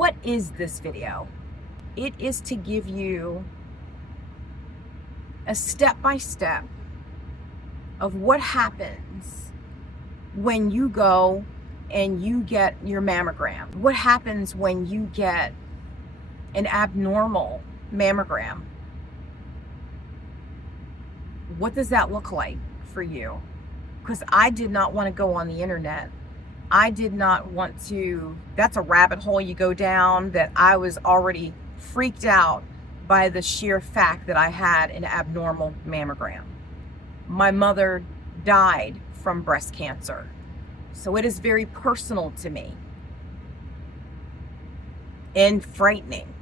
what is this video? It is to give you a step-by-step of what happens when you go and you get your mammogram. What happens when you get an abnormal mammogram? What does that look like for you? Because I did not want to go on the internet. I did not want to, that's a rabbit hole you go down that I was already freaked out by the sheer fact that I had an abnormal mammogram. My mother died from breast cancer, so it is very personal to me and frightening.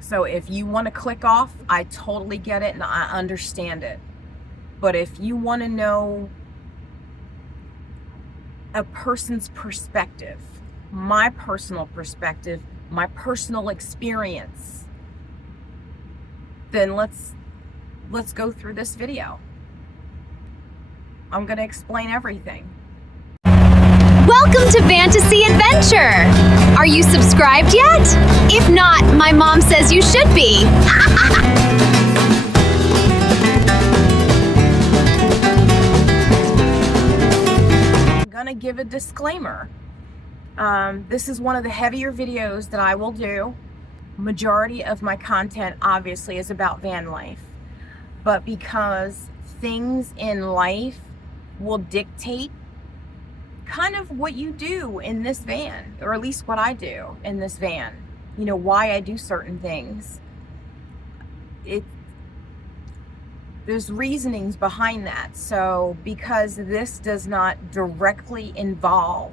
So if you want to click off, I totally get it and I understand it. But if you want to know a person's perspective, my personal perspective, my personal experience, then let's go through this video. I'm going to explain everything. Welcome to Vantasy Adventure! Are you subscribed yet? If not, my mom says you should be. I'm gonna give a disclaimer. This is one of the heavier videos that I will do. Majority of my content obviously is about van life, but because things in life will dictate kind of what you do in this van, or at least what I do in this van, you know, why I do certain things. There's reasonings behind that. So because this does not directly involve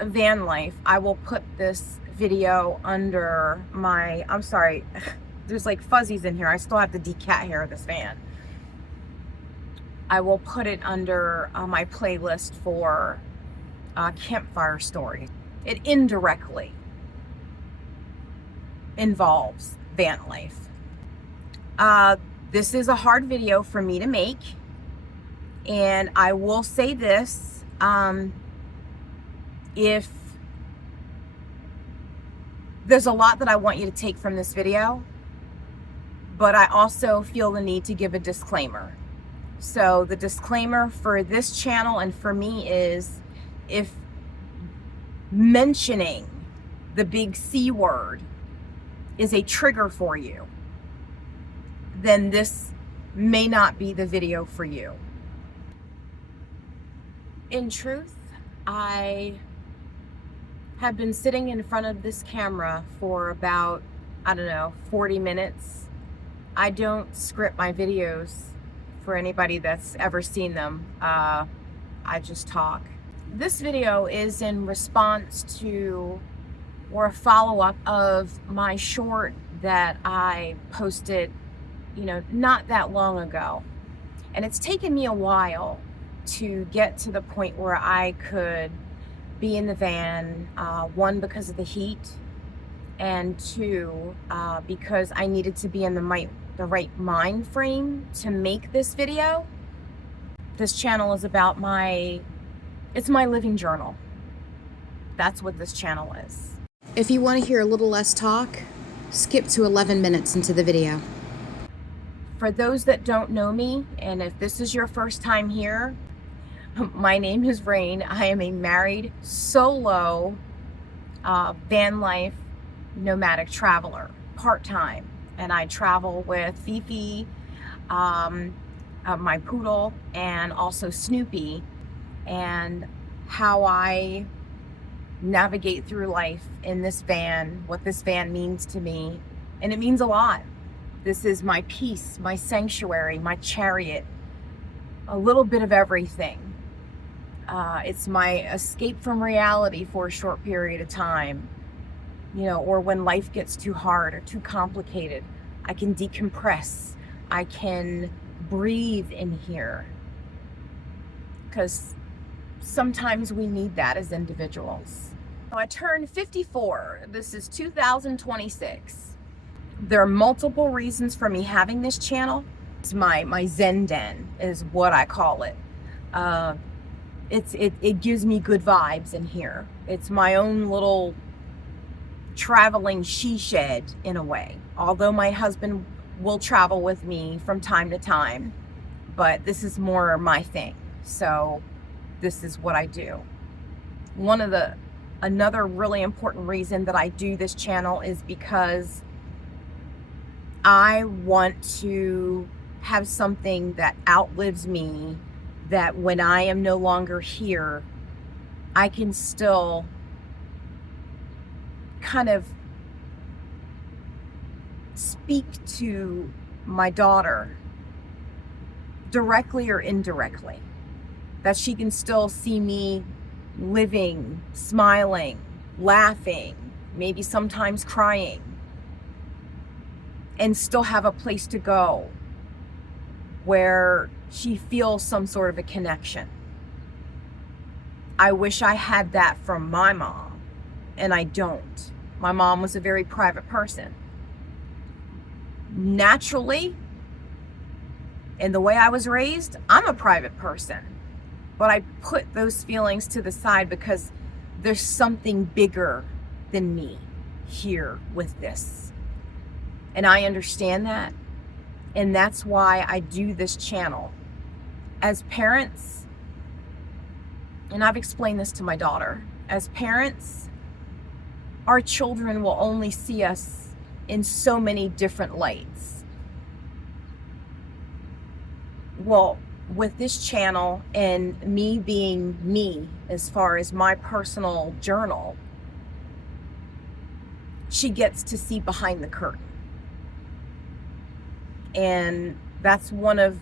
van life, I will put this video under my, I'm sorry, there's like fuzzies in here. I still have the decat hair of this van. I will put it under my playlist for campfire stories. It indirectly involves van life. This is a hard video for me to make, and I will say this, if there's a lot that I want you to take from this video, but I also feel the need to give a disclaimer. So the disclaimer for this channel and for me is, if mentioning the big C word is a trigger for you, then this may not be the video for you. In truth, I have been sitting in front of this camera for about, I don't know, 40 minutes. I don't script my videos for anybody that's ever seen them. I just talk. This video is in response to, or a follow-up of my short that I posted, you know, not that long ago. And it's taken me a while to get to the point where I could be in the van, one, because of the heat, and two, because I needed to be in the right mind frame to make this video. This channel is about it's my living journal. That's what this channel is. If you want to hear a little less talk, skip to 11 minutes into the video. For those that don't know me, and if this is your first time here, my name is Rain. I am a married solo van life nomadic traveler, part-time. And I travel with Fifi, my poodle, and also Snoopy, and how I navigate through life in this van, what this van means to me. And it means a lot. This is my peace, my sanctuary, my chariot, a little bit of everything. It's my escape from reality for a short period of time. You know, or when life gets too hard or too complicated, I can decompress. I can breathe in here. Because sometimes we need that as individuals. I turned 54. This is 2026. There are multiple reasons for me having this channel. It's my Zen den is what I call it. it gives me good vibes in here. It's my own little traveling she shed in a way. Although my husband will travel with me from time to time, but this is more my thing. So this is what I do. Another really important reason that I do this channel is because I want to have something that outlives me, that when I am no longer here, I can still kind of speak to my daughter directly or indirectly, that she can still see me living, smiling, laughing, maybe sometimes crying, and still have a place to go where she feels some sort of a connection. I wish I had that from my mom, and I don't. My mom was a very private person. Naturally, in the way I was raised, I'm a private person. But I put those feelings to the side because there's something bigger than me here with this. And I understand that. And that's why I do this channel. As parents, and I've explained this to my daughter, as parents, our children will only see us in so many different lights. Well, with this channel and me being me, as far as my personal journal, she gets to see behind the curtain. And that's one of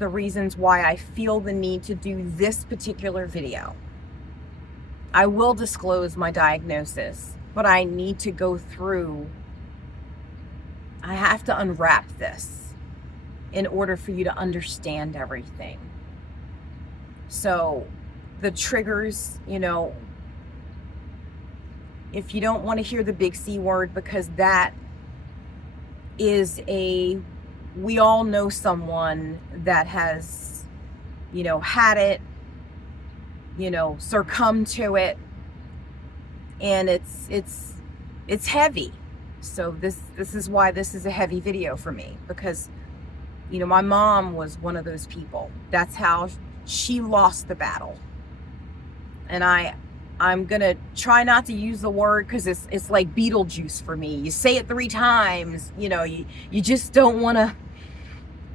the reasons why I feel the need to do this particular video. I will disclose my diagnosis, but I need to go through, I have to unwrap this in order for you to understand everything. So the triggers, if you don't want to hear the big C word, because that is we all know someone that has, had it, succumbed to it, and it's heavy. So this is why this is a heavy video for me, because my mom was one of those people. That's how she lost the battle. And I'm gonna try not to use the word, because it's like Beetlejuice for me. You say it 3 times, you just don't want to.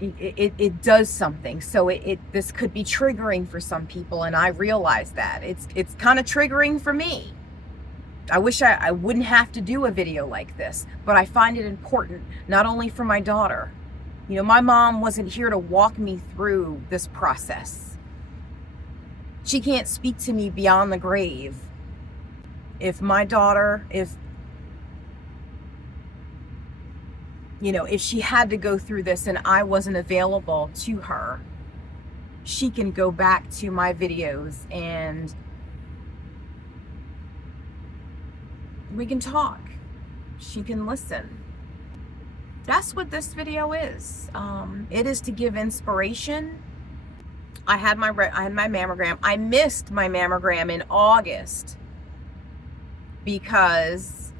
It does something. So this could be triggering for some people, and I realize that it's kind of triggering for me. I wish I wouldn't have to do a video like this, but I find it important, not only for my daughter. My mom wasn't here to walk me through this process. She can't speak to me beyond the grave. If my daughter, if she had to go through this and I wasn't available to her, she can go back to my videos and we can talk. She can listen. That's what this video is. It is to give inspiration. I had my mammogram. I missed my mammogram in August because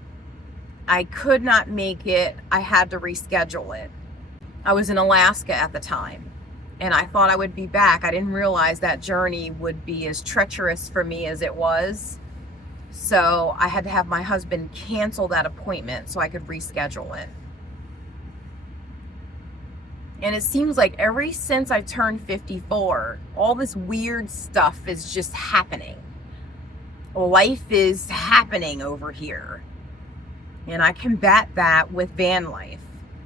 I could not make it. I had to reschedule it. I was in Alaska at the time, and I thought I would be back. I didn't realize that journey would be as treacherous for me as it was. So I had to have my husband cancel that appointment so I could reschedule it. And it seems like ever since I turned 54, all this weird stuff is just happening. Life is happening over here. And I combat that with van life.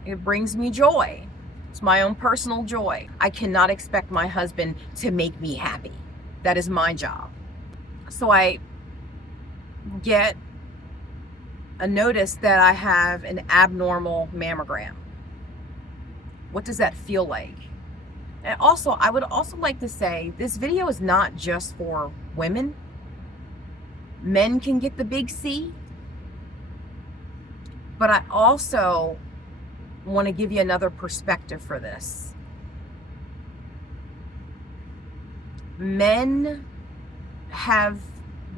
It brings me joy. It's my own personal joy. I cannot expect my husband to make me happy. That is my job. So I get a notice that I have an abnormal mammogram. What does that feel like? And also, I would also like to say, this video is not just for women. Men can get the big C. But I also want to give you another perspective for this. Men have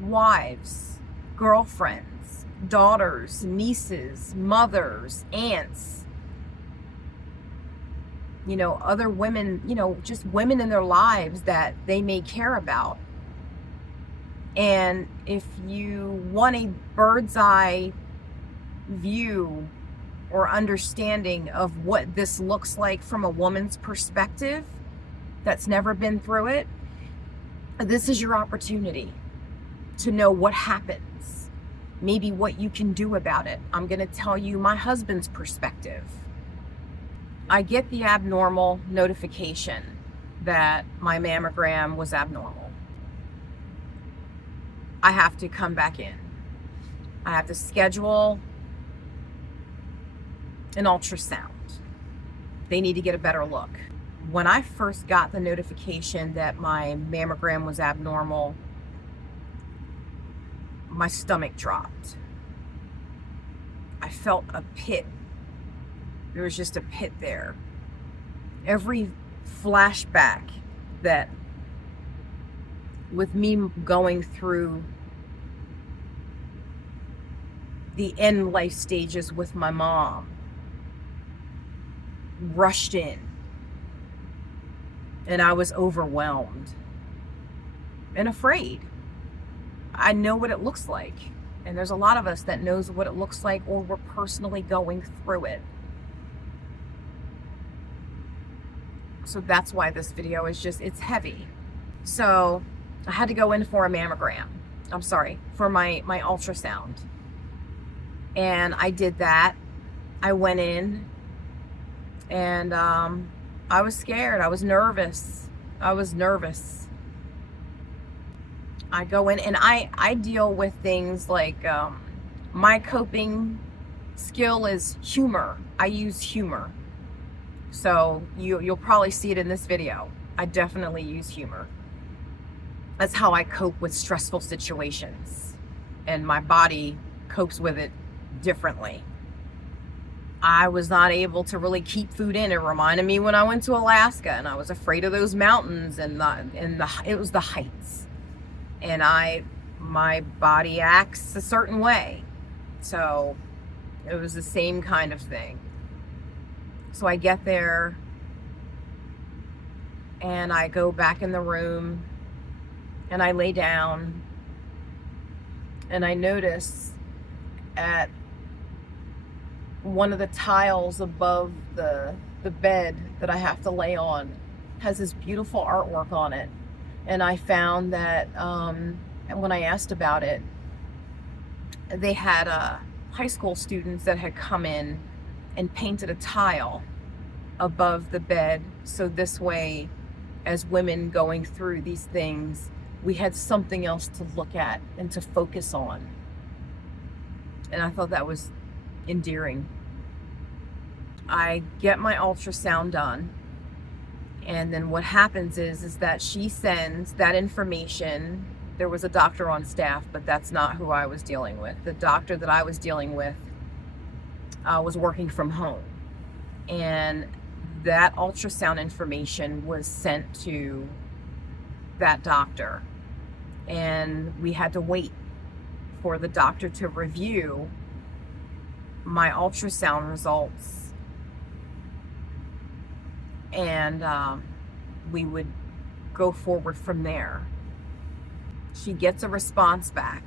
wives, girlfriends, daughters, nieces, mothers, aunts, other women, just women in their lives that they may care about. And if you want a bird's eye view or understanding of what this looks like from a woman's perspective that's never been through it, this is your opportunity to know what happens, maybe what you can do about it. I'm going to tell you my husband's perspective. I get the abnormal notification that my mammogram was abnormal. I have to come back in. I have to schedule an ultrasound. They need to get a better look. When I first got the notification that my mammogram was abnormal, my stomach dropped. I felt a pit. There was just a pit there. Every flashback that, with me going through the end life stages with my mom, rushed in, and I was overwhelmed and afraid. I know what it looks like, and there's a lot of us that knows what it looks like, or we're personally going through it. So that's why this video is it's heavy. So I had to go in for a mammogram. I'm sorry, for my ultrasound. And I did that. I went in, and I was scared. I was nervous. I go in, and I deal with things like, my coping skill is humor. I use humor. So you'll probably see it in this video. I definitely use humor. That's how I cope with stressful situations, and my body copes with it differently. I was not able to really keep food in. It reminded me when I went to Alaska, and I was afraid of those mountains, and it was the heights, and my body acts a certain way. So it was the same kind of thing. So I get there, and I go back in the room, and I lay down, and I notice at one of the tiles above the bed that I have to lay on has this beautiful artwork on it. And I found that, and when I asked about it, they had high school students that had come in and painted a tile above the bed, so this way, as women going through these things, we had something else to look at and to focus on. And I thought that was endearing. I get my ultrasound done, and then what happens is that she sends that information. There was a doctor on staff, but that's not who I was dealing with. The doctor that I was dealing with was working from home, and that ultrasound information was sent to that doctor, and we had to wait for the doctor to review my ultrasound results, and we would go forward from there. She gets a response back,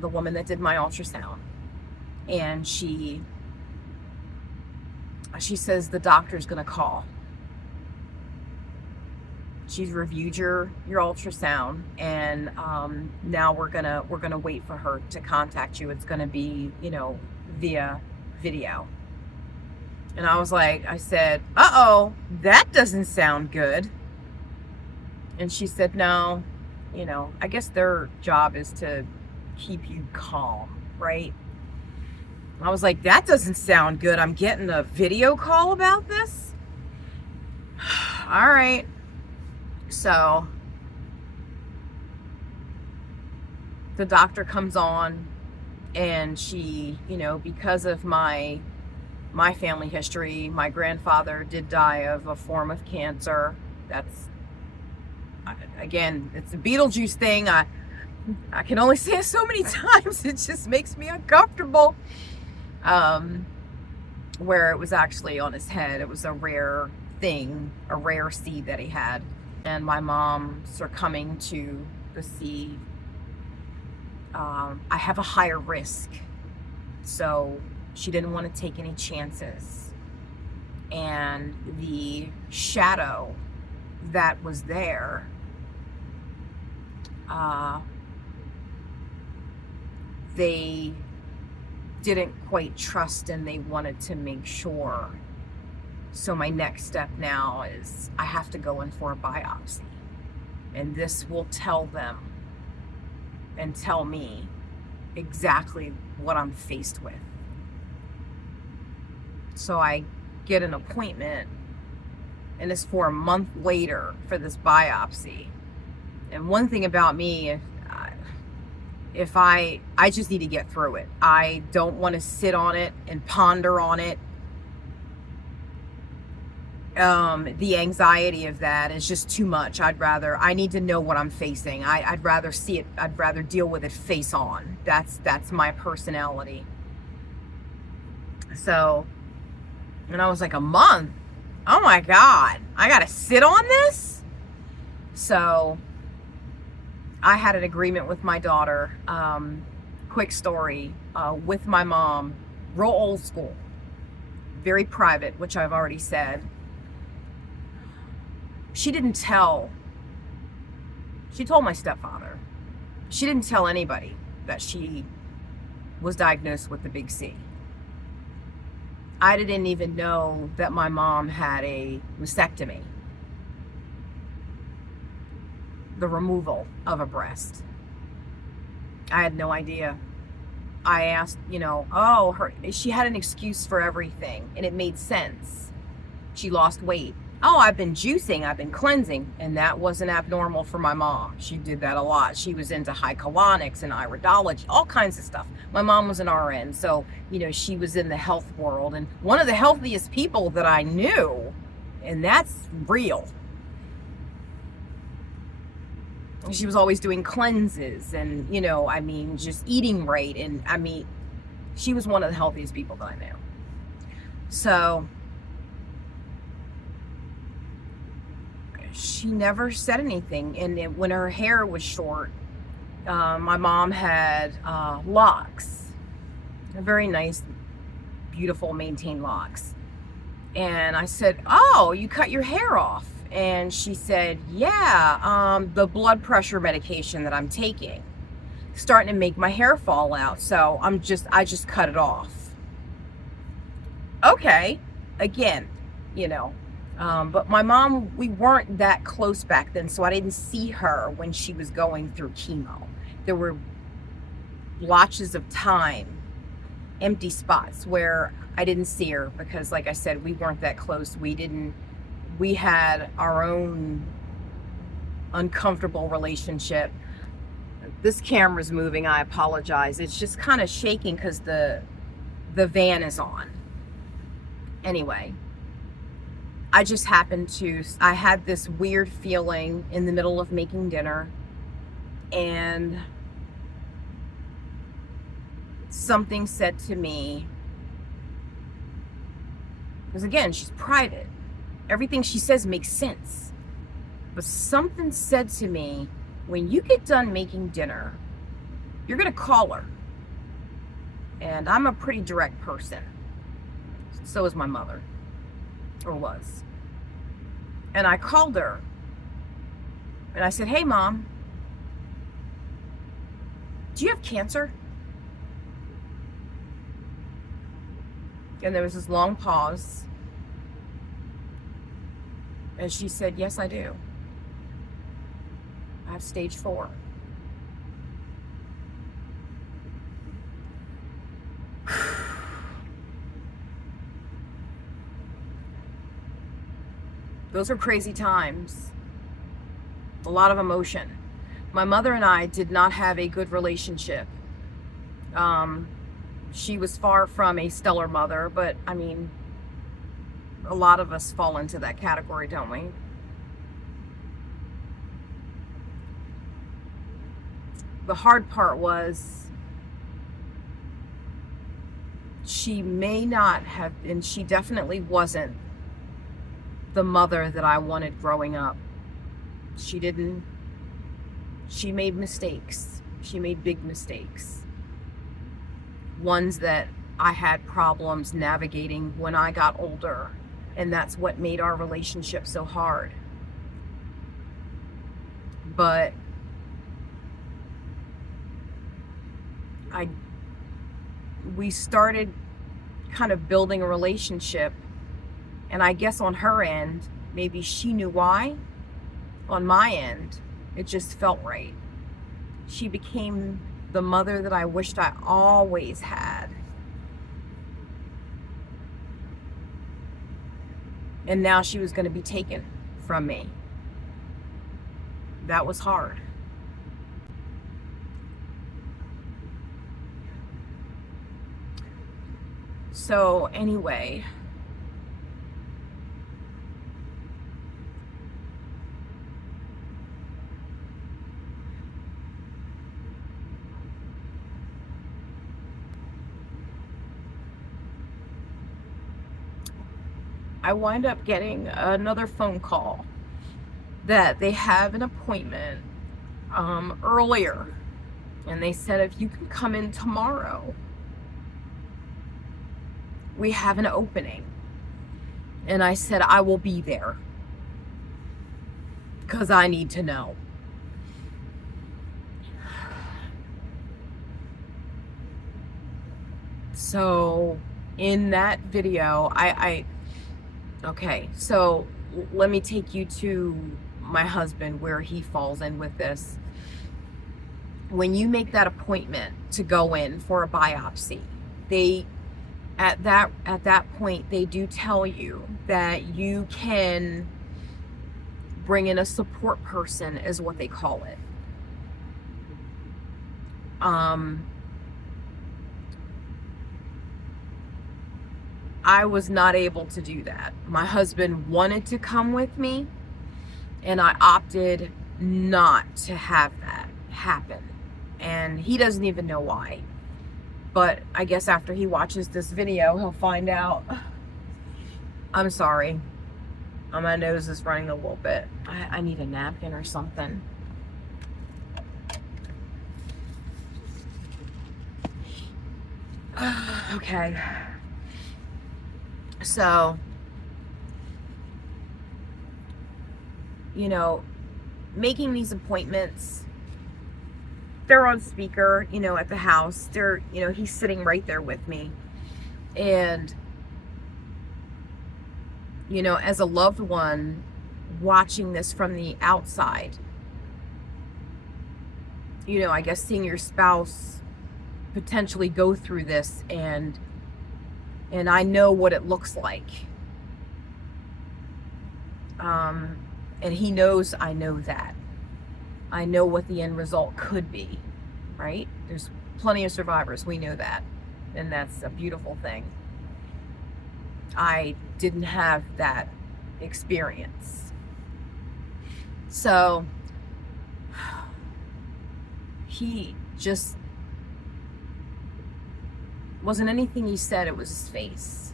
the woman that did my ultrasound, and she says the doctor's gonna call. She's reviewed your ultrasound, and now we're gonna wait for her to contact you. It's gonna be, via video. And I said, uh-oh, that doesn't sound good. And she said, no, I guess their job is to keep you calm, right? I was like, that doesn't sound good. I'm getting a video call about this? All right. So the doctor comes on, and she, because of my family history, my grandfather did die of a form of cancer. That's, again, it's a Beetlejuice thing. I can only say it so many times. It just makes me uncomfortable. Where it was actually on his head. It was a rare thing, a rare seed that he had. And my mom succumbing to the seed. I have a higher risk. So she didn't want to take any chances. And the shadow that was there, they didn't quite trust, and they wanted to make sure. So my next step now is I have to go in for a biopsy, and this will tell them and tell me exactly what I'm faced with. So I get an appointment, and it's for a month later for this biopsy. And one thing about me, if I just need to get through it. I don't want to sit on it and ponder on it. The anxiety of that is just too much. I need to know what I'm facing. I'd rather see it. I'd rather deal with it face on. That's my personality. So, and I was like, a month? Oh my God, I gotta sit on this? So I had an agreement with my daughter. Quick story, with my mom, real old school, very private, which I've already said. She didn't tell. She told my stepfather. She didn't tell anybody that she was diagnosed with the big C. I didn't even know that my mom had a mastectomy, the removal of a breast. I had no idea. I asked, she had an excuse for everything, and it made sense. She lost weight. Oh, I've been juicing, I've been cleansing, and that wasn't abnormal for my mom. She did that a lot. She was into high colonics and iridology, all kinds of stuff. My mom was an RN, so, she was in the health world, and one of the healthiest people that I knew, and that's real. She was always doing cleanses and, just eating right. And she was one of the healthiest people that I knew. So she never said anything. And when her hair was short, my mom had locks, very nice, beautiful, maintained locks. And I said, "Oh, you cut your hair off?" And she said, "Yeah, the blood pressure medication that I'm taking, starting to make my hair fall out. So I just cut it off." Okay, again, but my mom, we weren't that close back then, so I didn't see her when she was going through chemo. There were blotches of time, empty spots where I didn't see her because, like I said, we weren't that close. We had our own uncomfortable relationship. This camera's moving, I apologize. It's just kind of shaking because the van is on. Anyway, I had this weird feeling in the middle of making dinner, and something said to me, because again, she's private. Everything she says makes sense. But something said to me, when you get done making dinner, you're going to call her. And I'm a pretty direct person. So is my mother. Or was. And I called her. And I said, "Hey, Mom, do you have cancer?" And there was this long pause. And she said, "Yes, I do. I have stage 4. Those are crazy times. A lot of emotion. My mother and I did not have a good relationship. She was far from a stellar mother, but a lot of us fall into that category, don't we? the hard part was she may not have, and she definitely wasn't the mother that I wanted growing up. She made mistakes. She made big mistakes. Ones that I had problems navigating when I got older. And that's what made our relationship so hard. But we started kind of building a relationship, and I guess on her end, maybe she knew why. On my end, it just felt right. She became the mother that I wished I always had. And now she was going to be taken from me. That was hard. So anyway, I wind up getting another phone call that they have an appointment earlier, and they said, if you can come in tomorrow, we have an opening. And I said, I will be there because I need to know. So in that video, okay, so let me take you to my husband where he falls in with this. When you make that appointment to go in for a biopsy, they at that point they do tell you that you can bring in a support person, is what they call it. I was not able to do that. My husband wanted to come with me, and I opted not to have that happen. And he doesn't even know why. But I guess after he watches this video, he'll find out. I'm sorry. My nose is running a little bit. I need a napkin or something. Okay. So, you know, making these appointments, they're on speaker, you know, at the house. They're, you know, he's sitting right there with me. And, you know, as a loved one watching this from the outside, you know, I guess seeing your spouse potentially go through this, and I know what it looks like. And he knows I know that. I know what the end result could be, right? There's plenty of survivors, we know that. And that's a beautiful thing. I didn't have that experience. So, he just wasn't anything he said, it was his face.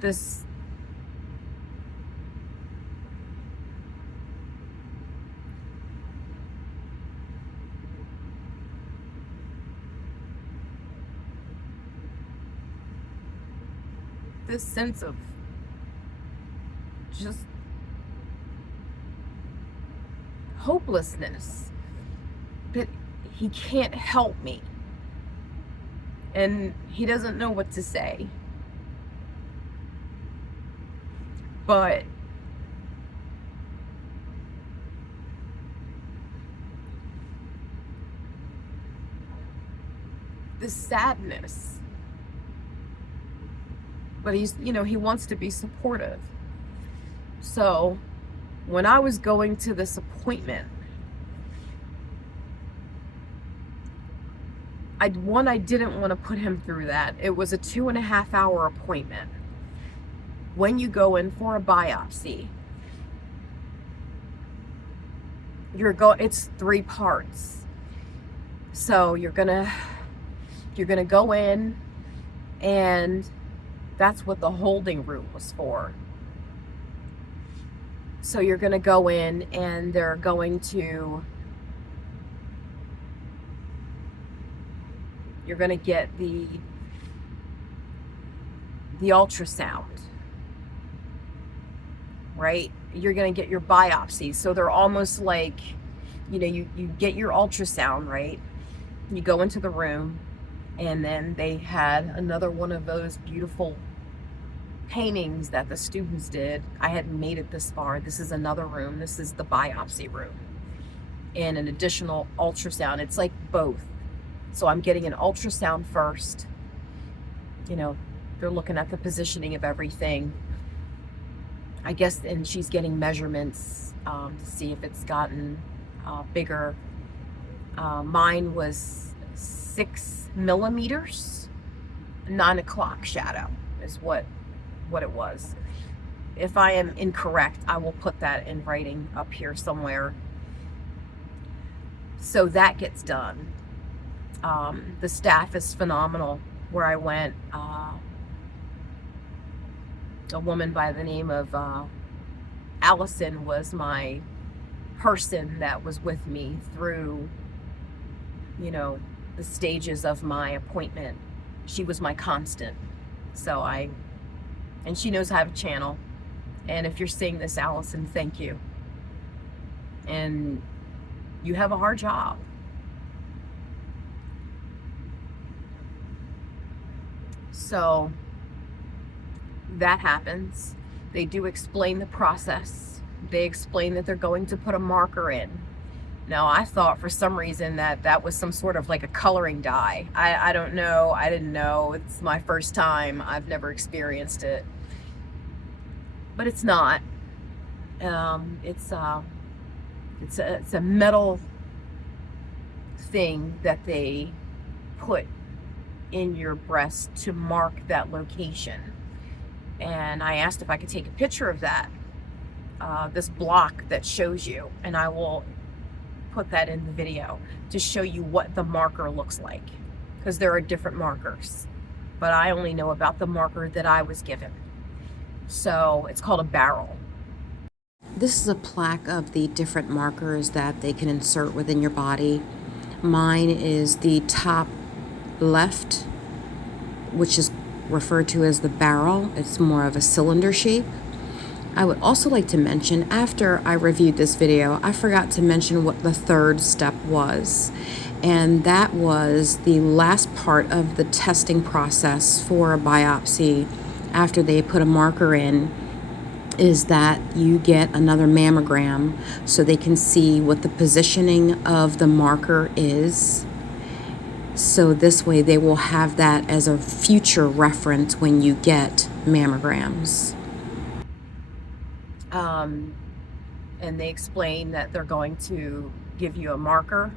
This sense of just hopelessness, that he can't help me. And he doesn't know what to say. But the sadness. But he's, you know, he wants to be supportive. So when I was going to this appointment, I didn't want to put him through that. It was a 2.5 hour appointment. When you go in for a biopsy, it's 3 parts. So you're gonna go in, and that's what the holding room was for. So you're gonna go in, and they're going to, you're gonna get the ultrasound, right? You're gonna get your biopsy. So they're almost like, you get your ultrasound, right? You go into the room, and then they had another one of those beautiful paintings that the students did. I hadn't made it this far. This is another room. This is the biopsy room, and an additional ultrasound. It's like both. So I'm getting an ultrasound first. They're looking at the positioning of everything, I guess, and she's getting measurements to see if it's gotten bigger. Mine was 6 millimeters. 9 o'clock shadow is what it was. If I am incorrect, I will put that in writing up here somewhere. So that gets done. The staff is phenomenal. Where I went, a woman by the name of Allison was my person that was with me through, the stages of my appointment. She was my constant. And she knows I have a channel. And if you're seeing this, Allison, thank you. And you have a hard job. So that happens. They do explain the process. They explain that they're going to put a marker in. Now, I thought for some reason that was some sort of like a coloring dye. I don't know. I didn't know. It's my first time. I've never experienced it. But it's not. It's a metal thing that they put in your breast to mark that location. And I asked if I could take a picture of that, this block that shows you, and I will put that in the video to show you what the marker looks like, because there are different markers, but I only know about the marker that I was given. So it's called a barrel. This is a plaque of the different markers that they can insert within your body. Mine is the top left, which is referred to as the barrel. It's more of a cylinder shape. I would also like to mention, after I reviewed this video, I forgot to mention what the third step was. And that was the last part of the testing process for a biopsy after they put a marker in, is that you get another mammogram so they can see what the positioning of the marker is. So this way they will have that as a future reference when you get mammograms. And they explain that they're going to give you a marker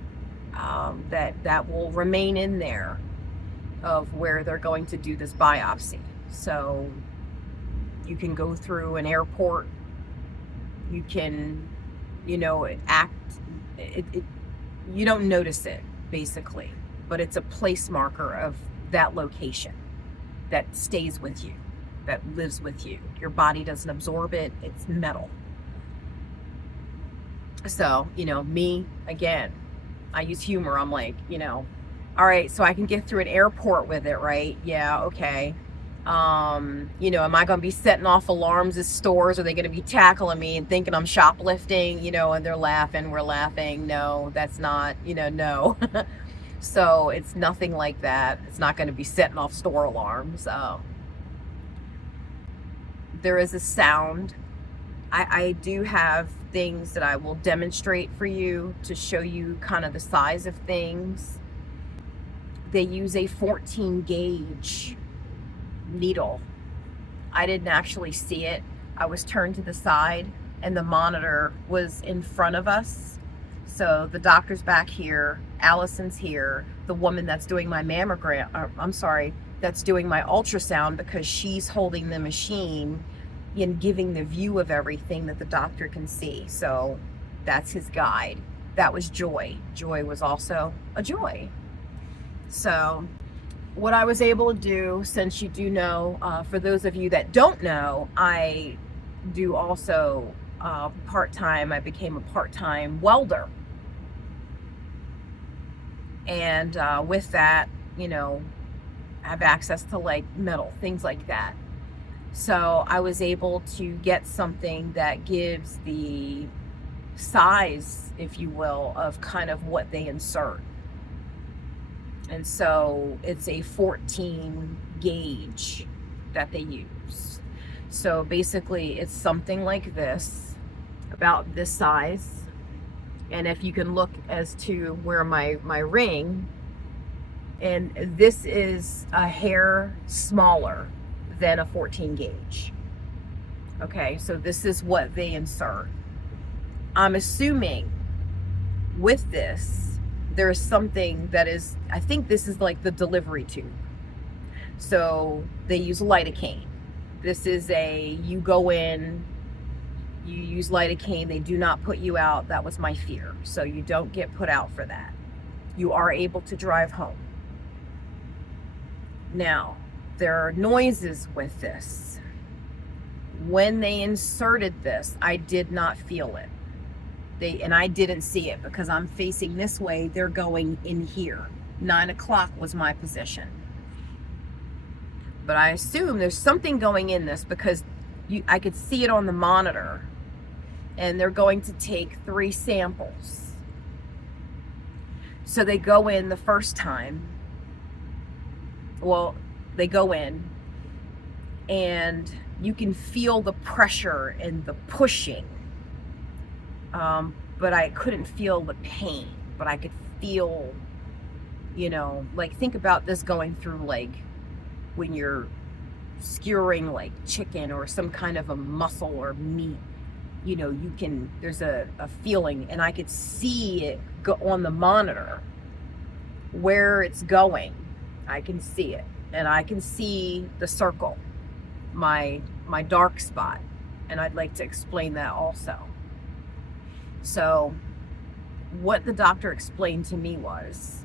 that will remain in there of where they're going to do this biopsy. So you can go through an airport, you can, you don't notice it, basically, but it's a place marker of that location that stays with you, that lives with you. Your body doesn't absorb it, it's metal. So, me, again, I use humor. I'm like, all right, so I can get through an airport with it, right? Yeah, okay. Am I going to be setting off alarms at stores? Are they going to be tackling me and thinking I'm shoplifting, and they're laughing, we're laughing? No, that's not, no. So it's nothing like that. It's not going to be setting off store alarms. There is a sound. I do have things that I will demonstrate for you to show you kind of the size of things. They use a 14 gauge needle. I didn't actually see it. I was turned to the side and the monitor was in front of us. So the doctor's back here, Allison's here, the woman that's doing my mammogram, that's doing my ultrasound, because she's holding the machine and giving the view of everything that the doctor can see. So that's his guide. that was joy. Joy was also a joy. So what I was able to do, since you do know, for those of you that don't know, I do also part-time, I became a part-time welder. And with that, you know, I have access to like metal, things like that. So I was able to get something that gives the size, if you will, of kind of what they insert. And so it's a 14 gauge that they use. So basically it's something like this, about this size. And if you can look as to where my ring, and this is a hair smaller than a 14 gauge. Okay, so this is what they insert. I'm assuming with this, there's something that is, I think this is like the delivery tube. So they use lidocaine. This is you go in, you use lidocaine, they do not put you out. That was my fear. So you don't get put out for that. You are able to drive home. Now, there are noises with this. When they inserted this, I did not feel it. And I didn't see it because I'm facing this way. They're going in here. 9 o'clock was my position. But I assume there's something going in this because I could see it on the monitor. And they're going to take 3 samples. So they go in the first time. Well, they go in and you can feel the pressure and the pushing. But I couldn't feel the pain, but I could feel, you know, like think about this going through like when you're skewering like chicken or some kind of a muscle or meat, you know, there's a feeling, and I could see it go on the monitor where it's going. I can see it, and I can see the circle, my dark spot, and I'd like to explain that also. So what the doctor explained to me was,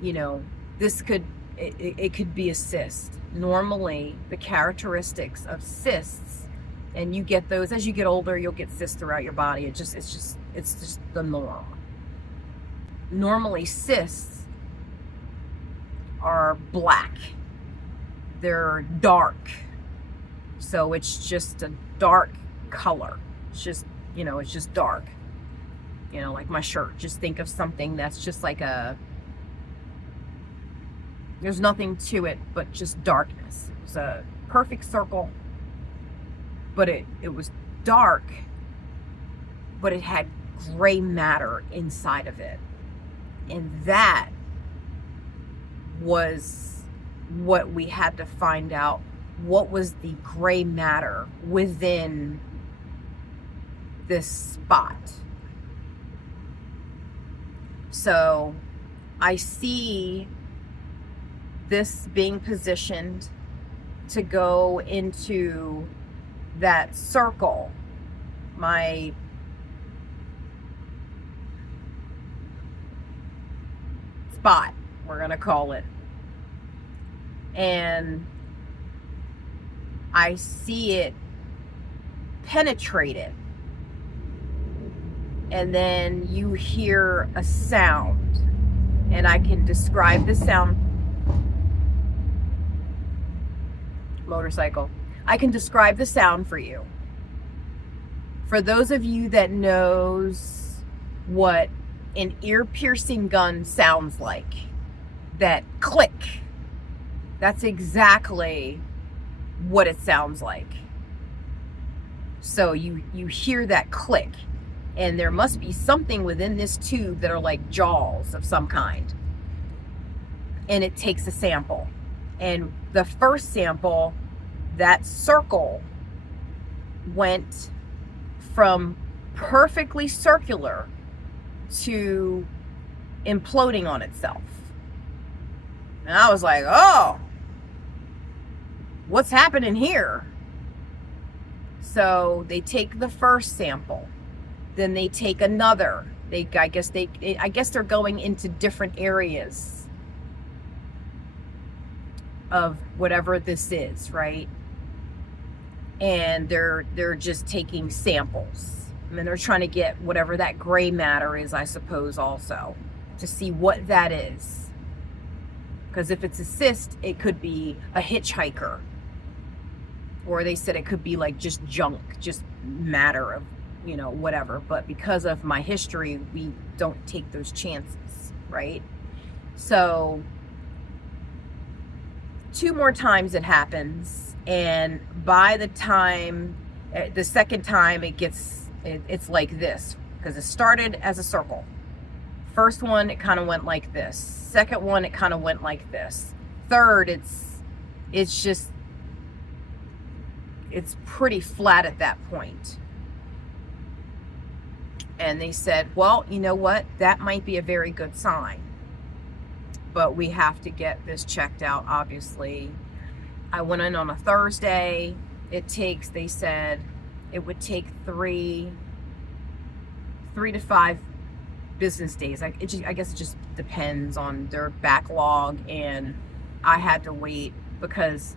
you know, it could be a cyst. Normally the characteristics of cysts, and you get those as you get older, you'll get cysts throughout your body. It's just the norm. Normally cysts are black. They're dark. So it's just a dark color. It's just, you know, it's just dark. You know, like my shirt. Just think of something that's just like there's nothing to it but just darkness. It's a perfect circle, but it was dark, but it had gray matter inside of it. And that was what we had to find out. What was the gray matter within this spot? So I see this being positioned to go into that circle, my spot, we're gonna call it. And I see it penetrate it. And then you hear a sound, and I can describe the sound. Motorcycle. I can describe the sound for you. For those of you that knows what an ear-piercing gun sounds like, that click, that's exactly what it sounds like. So you hear that click, and there must be something within this tube that are like jaws of some kind. And it takes a sample. And the first sample, that circle went from perfectly circular to imploding on itself. And I was like, oh, what's happening here? So they take the first sample, Then they take another. I guess they're going into different areas of whatever this is, right? And they're just taking samples. I mean, they're trying to get whatever that gray matter is, I suppose, also, to see what that is. Because if it's a cyst, it could be a hitchhiker. Or they said it could be like just junk, just matter of, whatever. But because of my history, we don't take those chances, right? So 2 more times it happens, and by the time, the second time it's like this, because it started as a circle. First one, it kind of went like this. Second one, it kind of went like this. Third, it's pretty flat at that point. And they said, well, you know what? That might be a very good sign. But we have to get this checked out, obviously. I went in on a Thursday. They said it would take 3 to 5 business days. I guess it just depends on their backlog, and I had to wait because,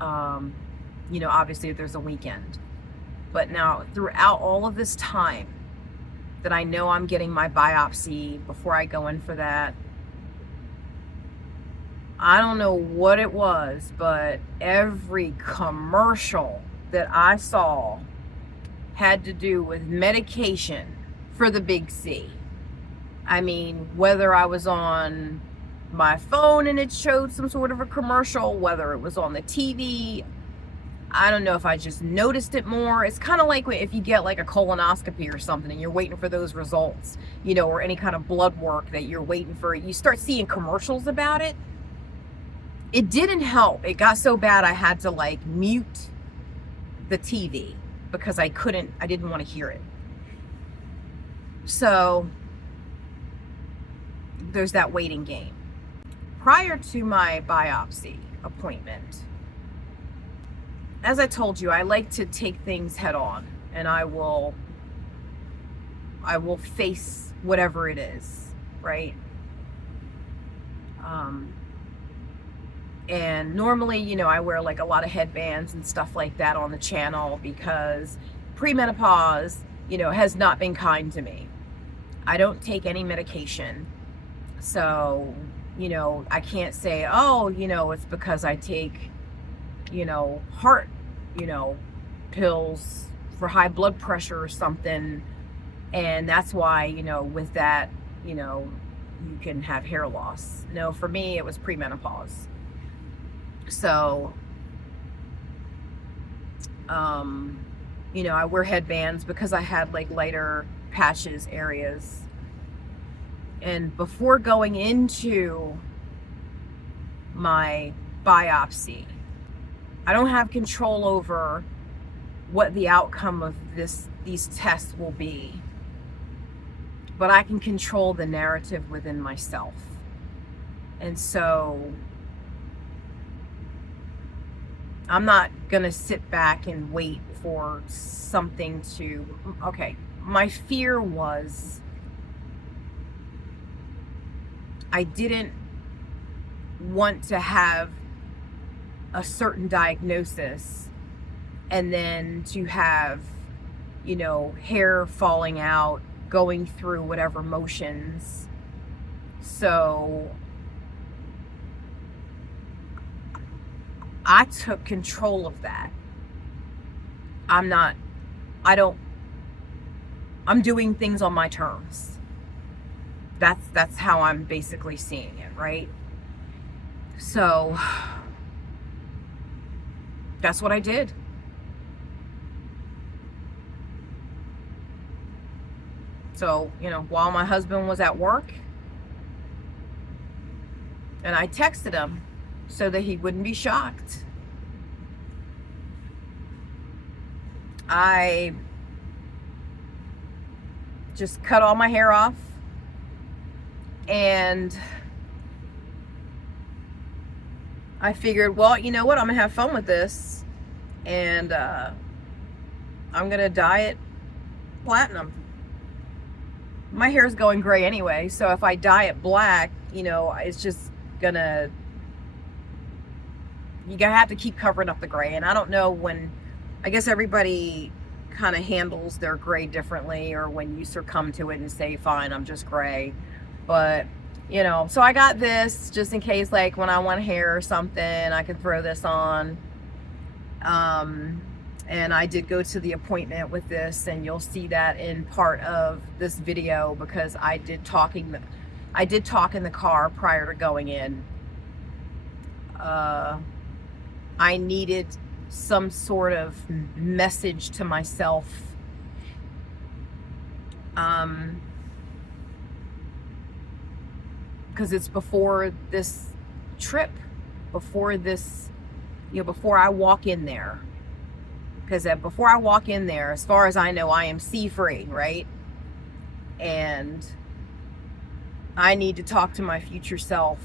obviously there's a weekend. But now, throughout all of this time that I know I'm getting my biopsy, before I go in for that, I don't know what it was, but every commercial that I saw had to do with medication for the big C. I mean, whether I was on my phone and it showed some sort of a commercial, whether it was on the TV, I don't know if I just noticed it more. It's kind of like if you get like a colonoscopy or something and you're waiting for those results, or any kind of blood work that you're waiting for, you start seeing commercials about it. It didn't help. It got so bad I had to like mute the TV because I didn't want to hear it. So there's that waiting game. Prior to my biopsy appointment, as I told you, I like to take things head on, and I will face whatever it is, right? And normally, I wear like a lot of headbands and stuff like that on the channel because premenopause, has not been kind to me. I don't take any medication. So, I can't say, oh, it's because I take, heart, pills for high blood pressure or something. And that's why, with that, you can have hair loss. No, for me, it was premenopause. So, I wear headbands because I had like lighter patches areas. And before going into my biopsy, I don't have control over what the outcome of these tests will be, but I can control the narrative within myself. And so I'm not gonna sit back and wait for something okay, my fear was I didn't want to have a certain diagnosis and then to have, hair falling out, going through whatever motions. So I took control of that. I'm doing things on my terms. That's how I'm basically seeing it, right? So that's what I did. So, while my husband was at work, and I texted him so that he wouldn't be shocked. I just cut all my hair off, and I figured, well, you know what? I'm gonna have fun with this, and I'm gonna dye it platinum. my hair's going gray anyway, so if I dye it black, you know, it's just gonna, you're gonna have to keep covering up the gray. And I don't know when, I guess everybody kind of handles their gray differently, or when you succumb to it and say, fine, I'm just gray. But, you know, so I got this just in case, like when I want hair or something, I can throw this on. And I did go to the appointment with this, and you'll see that in part of this video, because I did talk in the car prior to going in. I needed some sort of message to myself. Because it's before this trip, before this, you know, before I walk in there. Because before I walk in there, as far as I know, I am C-free, right? And I need to talk to my future self.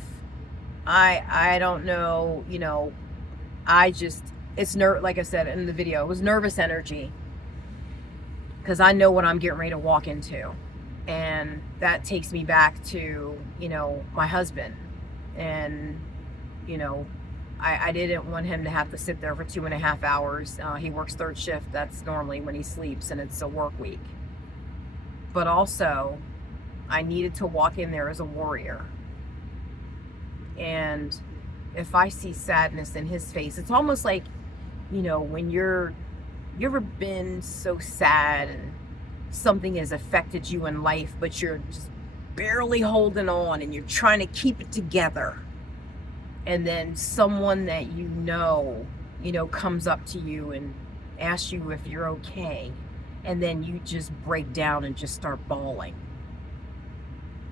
I don't know, you know, it's like I said in the video, it was nervous energy. Because I know what I'm getting ready to walk into. And that takes me back to, you know, my husband. And, you know, I didn't want him to have to sit there for 2.5 hours. He works third shift. That's normally when he sleeps, and it's a work week. But also, I needed to walk in there as a warrior. And if I see sadness in his face, it's almost like, you know, when you ever been so sad and something has affected you in life, but you're just barely holding on and you're trying to keep it together. And then someone that you know, comes up to you and asks you if you're okay. And then you just break down and just start bawling.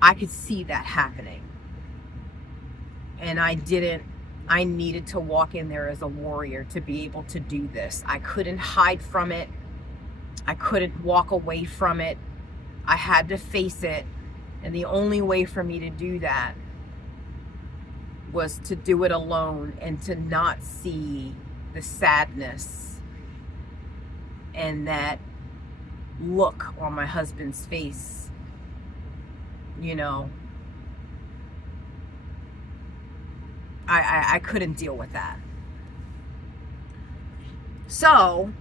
I could see that happening. And I needed to walk in there as a warrior to be able to do this. I couldn't hide from it. I couldn't walk away from it. I had to face it. And the only way for me to do that was to do it alone, and to not see the sadness and that look on my husband's face. You know, I couldn't deal with that. So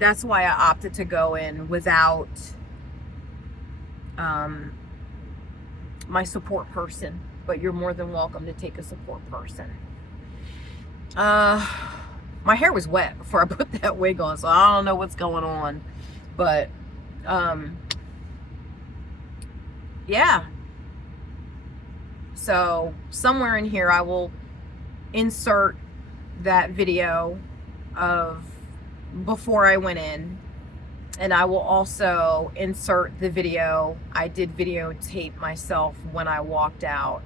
that's why I opted to go in without my support person. But you're more than welcome to take a support person. My hair was wet before I put that wig on, so I don't know what's going on. But yeah. So somewhere in here I will insert that video of before I went in. And I will also insert the video. I did videotape myself when I walked out.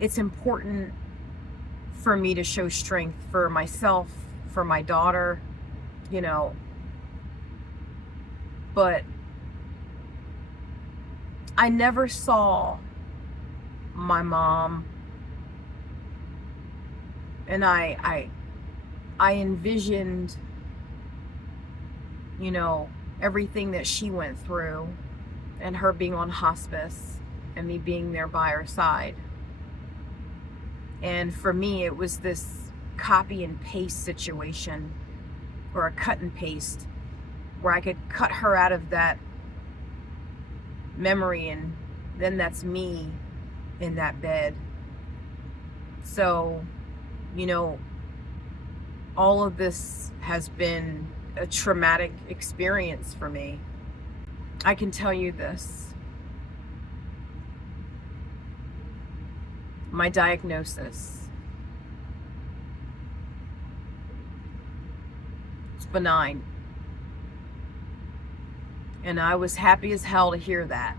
It's important for me to show strength for myself, for my daughter, you know. But I never saw my mom, and I envisioned, you know, everything that she went through, and her being on hospice and me being there by her side. And for me, it was this copy and paste situation, or a cut and paste, where I could cut her out of that memory, and then that's me in that bed. So, you know, all of this has been a traumatic experience for me. I can tell you this. My diagnosis, it's benign. And I was happy as hell to hear that.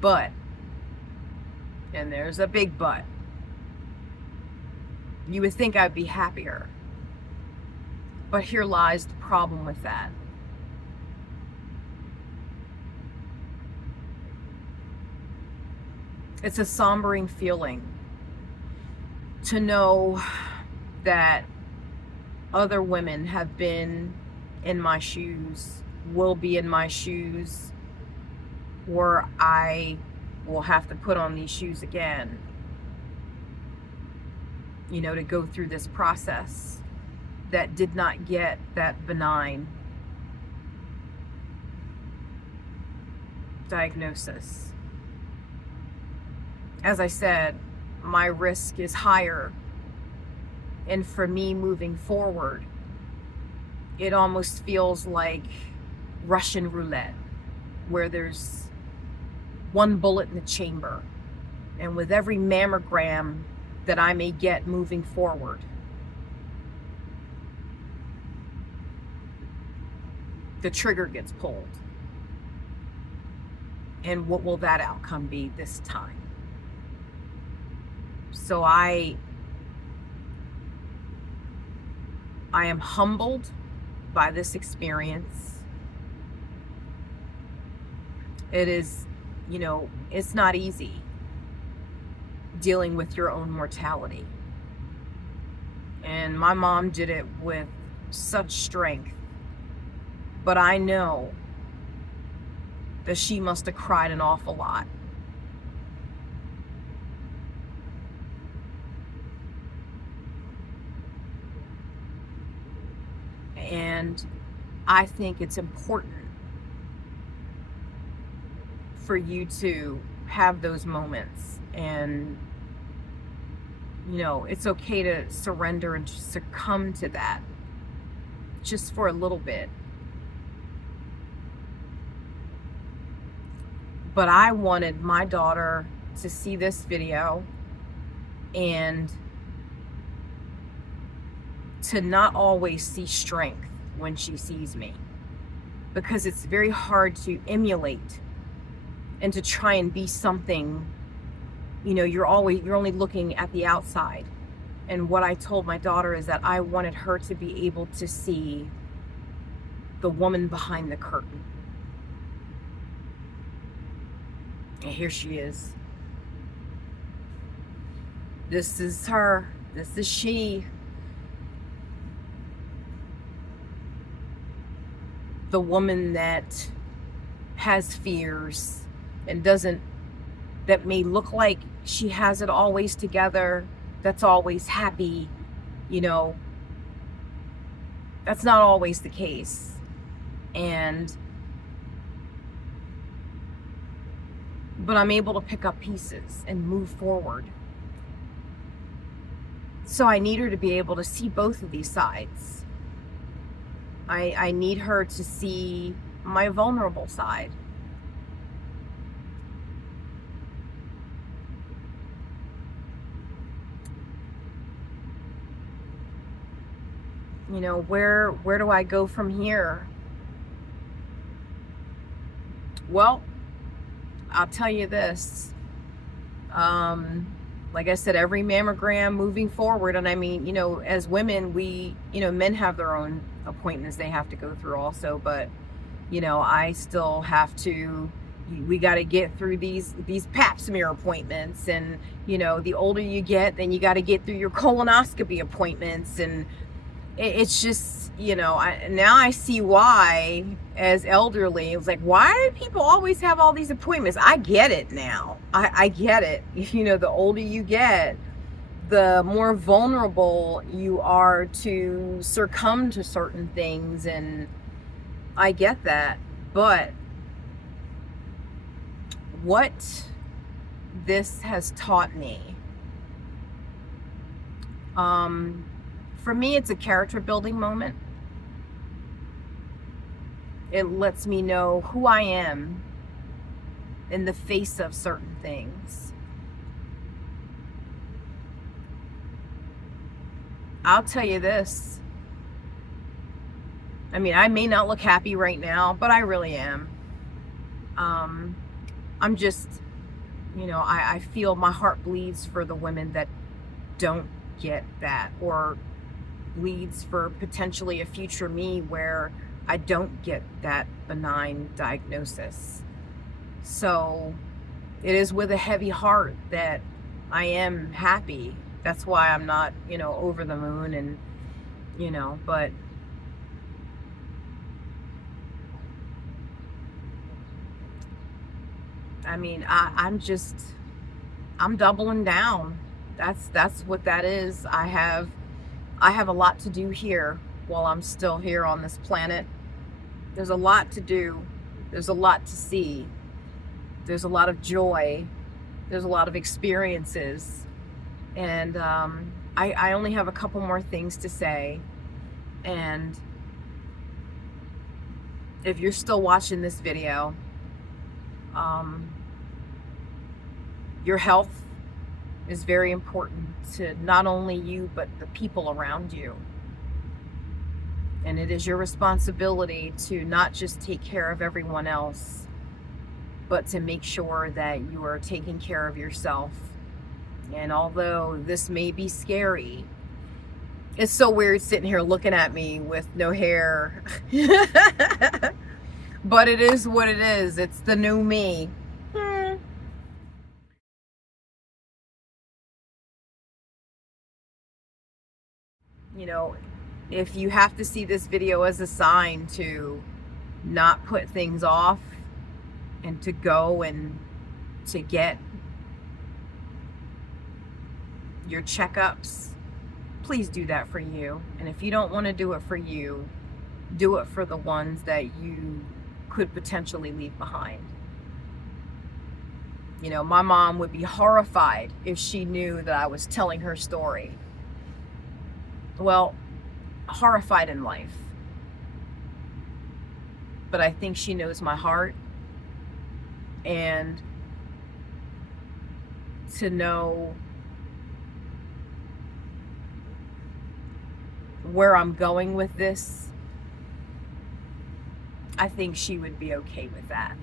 But, and there's a big but, you would think I'd be happier. But here lies the problem with that. It's a sombering feeling to know that other women have been in my shoes, will be in my shoes, or I will have to put on these shoes again, you know, to go through this process that did not get that benign diagnosis. As I said, my risk is higher. And for me moving forward, it almost feels like Russian roulette, where there's one bullet in the chamber. And with every mammogram that I may get moving forward, the trigger gets pulled. And what will that outcome be this time? So I am humbled by this experience. It is, you know, it's not easy dealing with your own mortality. And my mom did it with such strength. But I know that she must have cried an awful lot. And I think it's important for you to have those moments, and you know, it's okay to surrender and succumb to that just for a little bit. But I wanted my daughter to see this video and to not always see strength when she sees me, because it's very hard to emulate and to try and be something, you know, you're only looking at the outside. And what I told my daughter is that I wanted her to be able to see the woman behind the curtain. And here she is. This is her. This is she. The woman that has fears and that may look like she has it always together, that's always happy, you know, that's not always the case. But I'm able to pick up pieces and move forward. So I need her to be able to see both of these sides. I need her to see my vulnerable side. You know, where do I go from here? Well, I'll tell you this. Like I said, every mammogram moving forward, and I mean, you know, as women, men have their own appointments they have to go through also, but, you know, I still have to, we got to get through these pap smear appointments, and, you know, the older you get, then you got to get through your colonoscopy appointments, and it's just, you know, now I see why, as elderly, it was like, why do people always have all these appointments? I get it now. I get it. You know, the older you get, the more vulnerable you are to succumb to certain things, and I get that. But what this has taught me, for me, it's a character building moment. It lets me know who I am in the face of certain things. I'll tell you this. I mean, I may not look happy right now, but I really am. I'm just, you know, I feel my heart bleeds for the women that don't get that, or bleeds for potentially a future me where I don't get that benign diagnosis. So it is with a heavy heart that I am happy. That's why I'm not, you know, over the moon, and, you know, but I mean, I'm doubling down. That's what that is. I have a lot to do here while I'm still here on this planet. There's a lot to do. There's a lot to see. There's a lot of joy. There's a lot of experiences. And I only have a couple more things to say. And if you're still watching this video, your health is very important to not only you, but the people around you. And it is your responsibility to not just take care of everyone else, but to make sure that you are taking care of yourself. And although this may be scary, it's so weird sitting here looking at me with no hair. But it is what it is. It's the new me. You know, if you have to see this video as a sign to not put things off and to go and to get your checkups, please do that for you. And if you don't want to do it for you, do it for the ones that you could potentially leave behind. You know, my mom would be horrified if she knew that I was telling her story. Well, horrified in life. But I think she knows my heart. And to know where I'm going with this, I think she would be okay with that.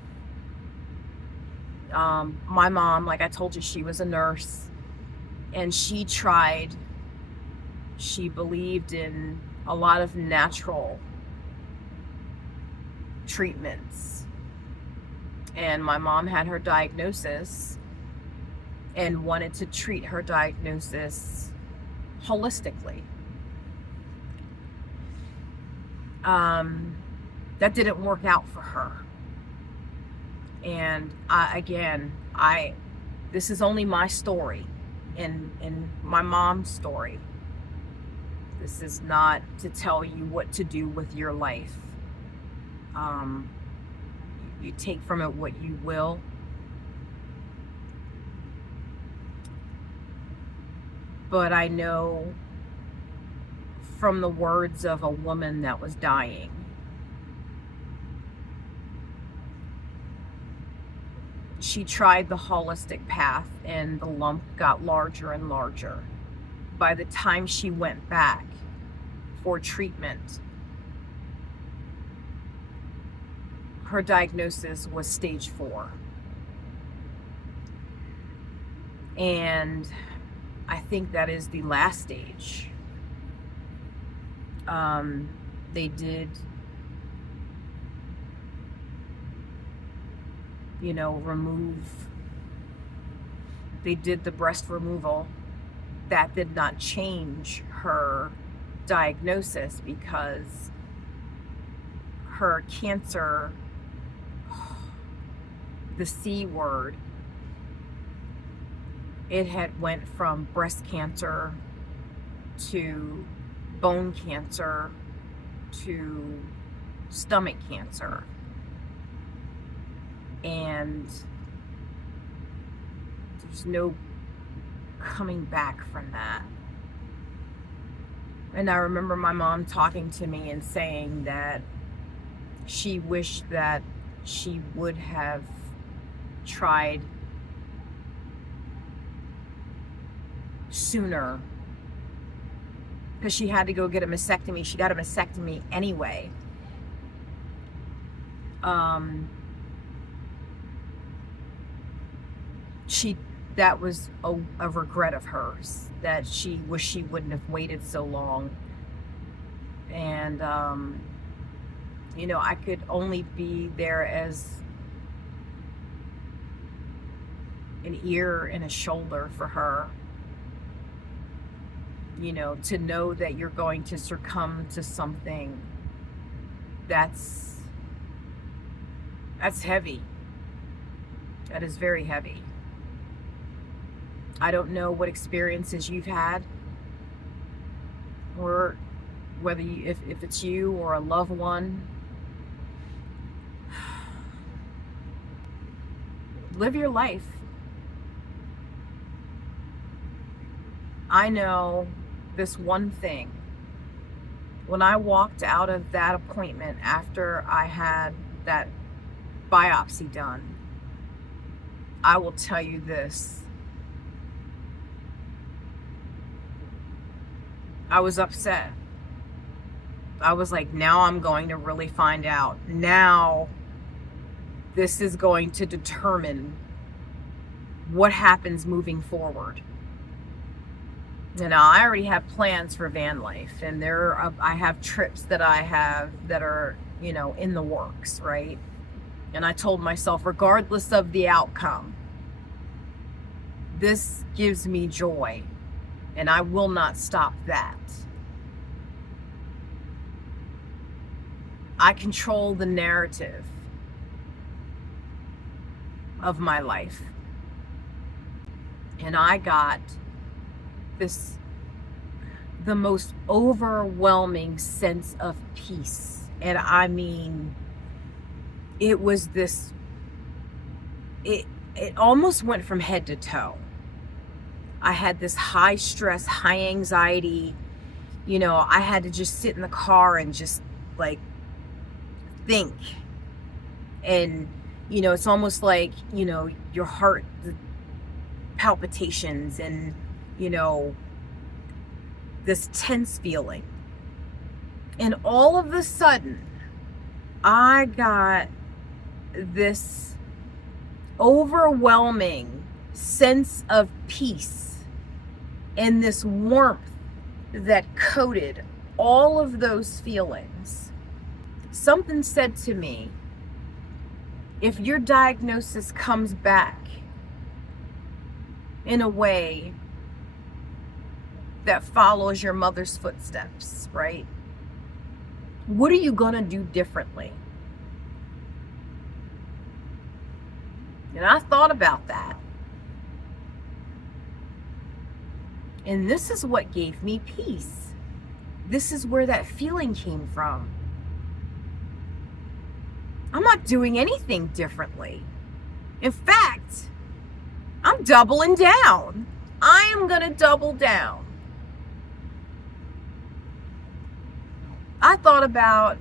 My mom, like I told you, she was a nurse, and she believed in a lot of natural treatments. And my mom had her diagnosis and wanted to treat her diagnosis holistically. That didn't work out for her. And this is only my story and my mom's story. This is not to tell you what to do with your life. You take from it what you will. But I know from the words of a woman that was dying, she tried the holistic path and the lump got larger and larger. By the time she went back for treatment, her diagnosis was stage 4. And I think that is the last stage. They did, they did the breast removal. That did not change her diagnosis because her cancer, the C word, it had went from breast cancer to bone cancer to stomach cancer. And there's no coming back from that. And I remember my mom talking to me and saying that she wished that she would have tried sooner, because she had to go get a mastectomy. She got a mastectomy anyway. That was a regret of hers, that she wished she wouldn't have waited so long. And I could only be there as an ear and a shoulder for her, to know that you're going to succumb to something that's heavy. That is very heavy. I don't know what experiences you've had, or whether if it's you or a loved one. Live your life. I know this one thing. When I walked out of that appointment after I had that biopsy done, I will tell you this. I was upset. I was like, now I'm going to really find out. Now this is going to determine what happens moving forward. You know, I already have plans for van life, and I have trips that I have that are, you know, in the works, right? And I told myself, regardless of the outcome, this gives me joy, and I will not stop that. I control the narrative of my life. And I got the most overwhelming sense of peace. And I mean, it was it almost went from head to toe. I had this high stress, high anxiety, you know, I had to just sit in the car and just like think. And, you know, it's almost like, you know, your heart, the palpitations, and, you know, this tense feeling. And all of a sudden, I got this overwhelming sense of peace and this warmth that coated all of those feelings. Something said to me, if your diagnosis comes back in a way that follows your mother's footsteps, right? What are you gonna do differently? And I thought about that. And this is what gave me peace. This is where that feeling came from. I'm not doing anything differently. In fact, I'm doubling down. I am gonna double down. I thought about,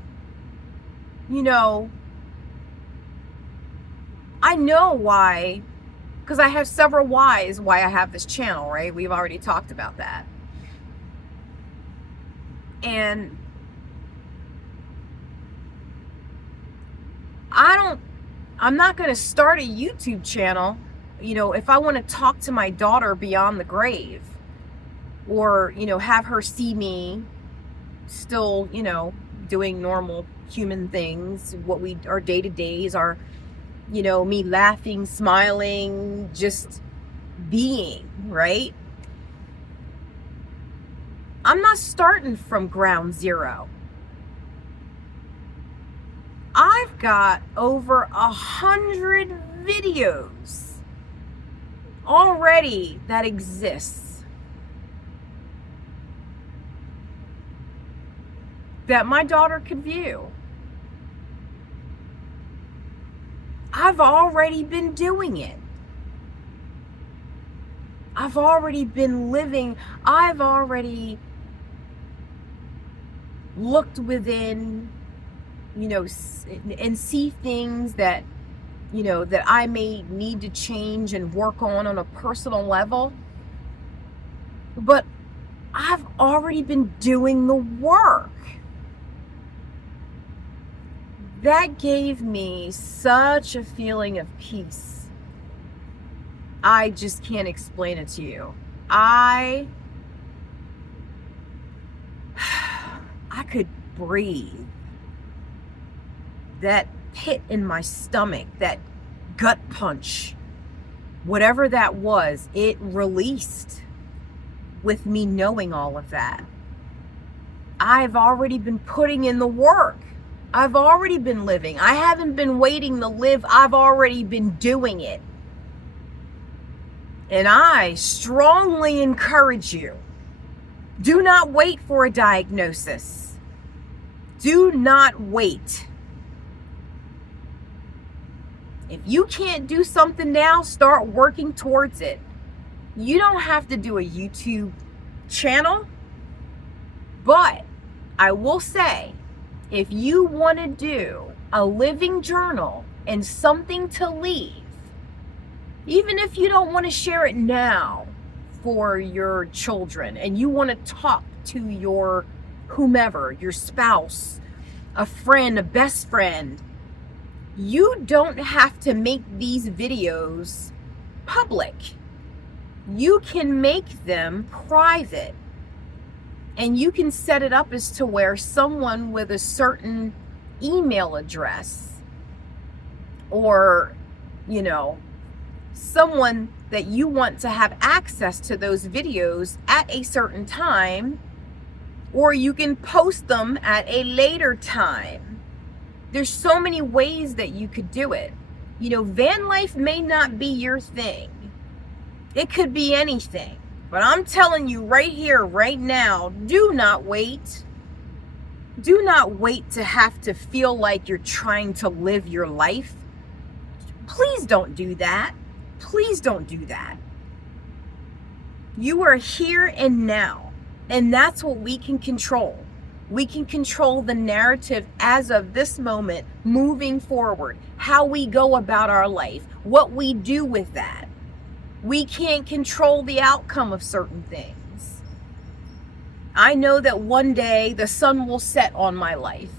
you know, I know why, because I have several whys why I have this channel, right? We've already talked about that. And I'm not going to start a YouTube channel, you know, if I want to talk to my daughter beyond the grave, or, you know, have her see me still, you know, doing normal human things, our day-to-days are, you know, me laughing, smiling, just being, right? I'm not starting from ground zero. I've got over 100 videos already that exists that my daughter could view. I've already been doing it. I've already been living. I've already looked within, you know, and see things that, you know, that I may need to change and work on a personal level. But I've already been doing the work. That gave me such a feeling of peace. I just can't explain it to you. I could breathe. That pit in my stomach, that gut punch, whatever that was, it released with me knowing all of that. I've already been putting in the work. I've already been living. I haven't been waiting to live. I've already been doing it. And I strongly encourage you, do not wait for a diagnosis. Do not wait. If you can't do something now, start working towards it. You don't have to do a YouTube channel, but I will say, if you want to do a living journal and something to leave, even if you don't want to share it now for your children and you want to talk to your whomever, your spouse, a friend, a best friend, you don't have to make these videos public. You can make them private, and you can set it up as to where someone with a certain email address or, someone that you want to have access to those videos at a certain time, or you can post them at a later time. There's so many ways that you could do it. Van life may not be your thing. It could be anything. But I'm telling you right here, right now, do not wait. Do not wait to have to feel like you're trying to live your life. Please don't do that. Please don't do that. You are here and now, and that's what we can control. We can control the narrative as of this moment, moving forward, how we go about our life, what we do with that. We can't control the outcome of certain things. I know that one day the sun will set on my life.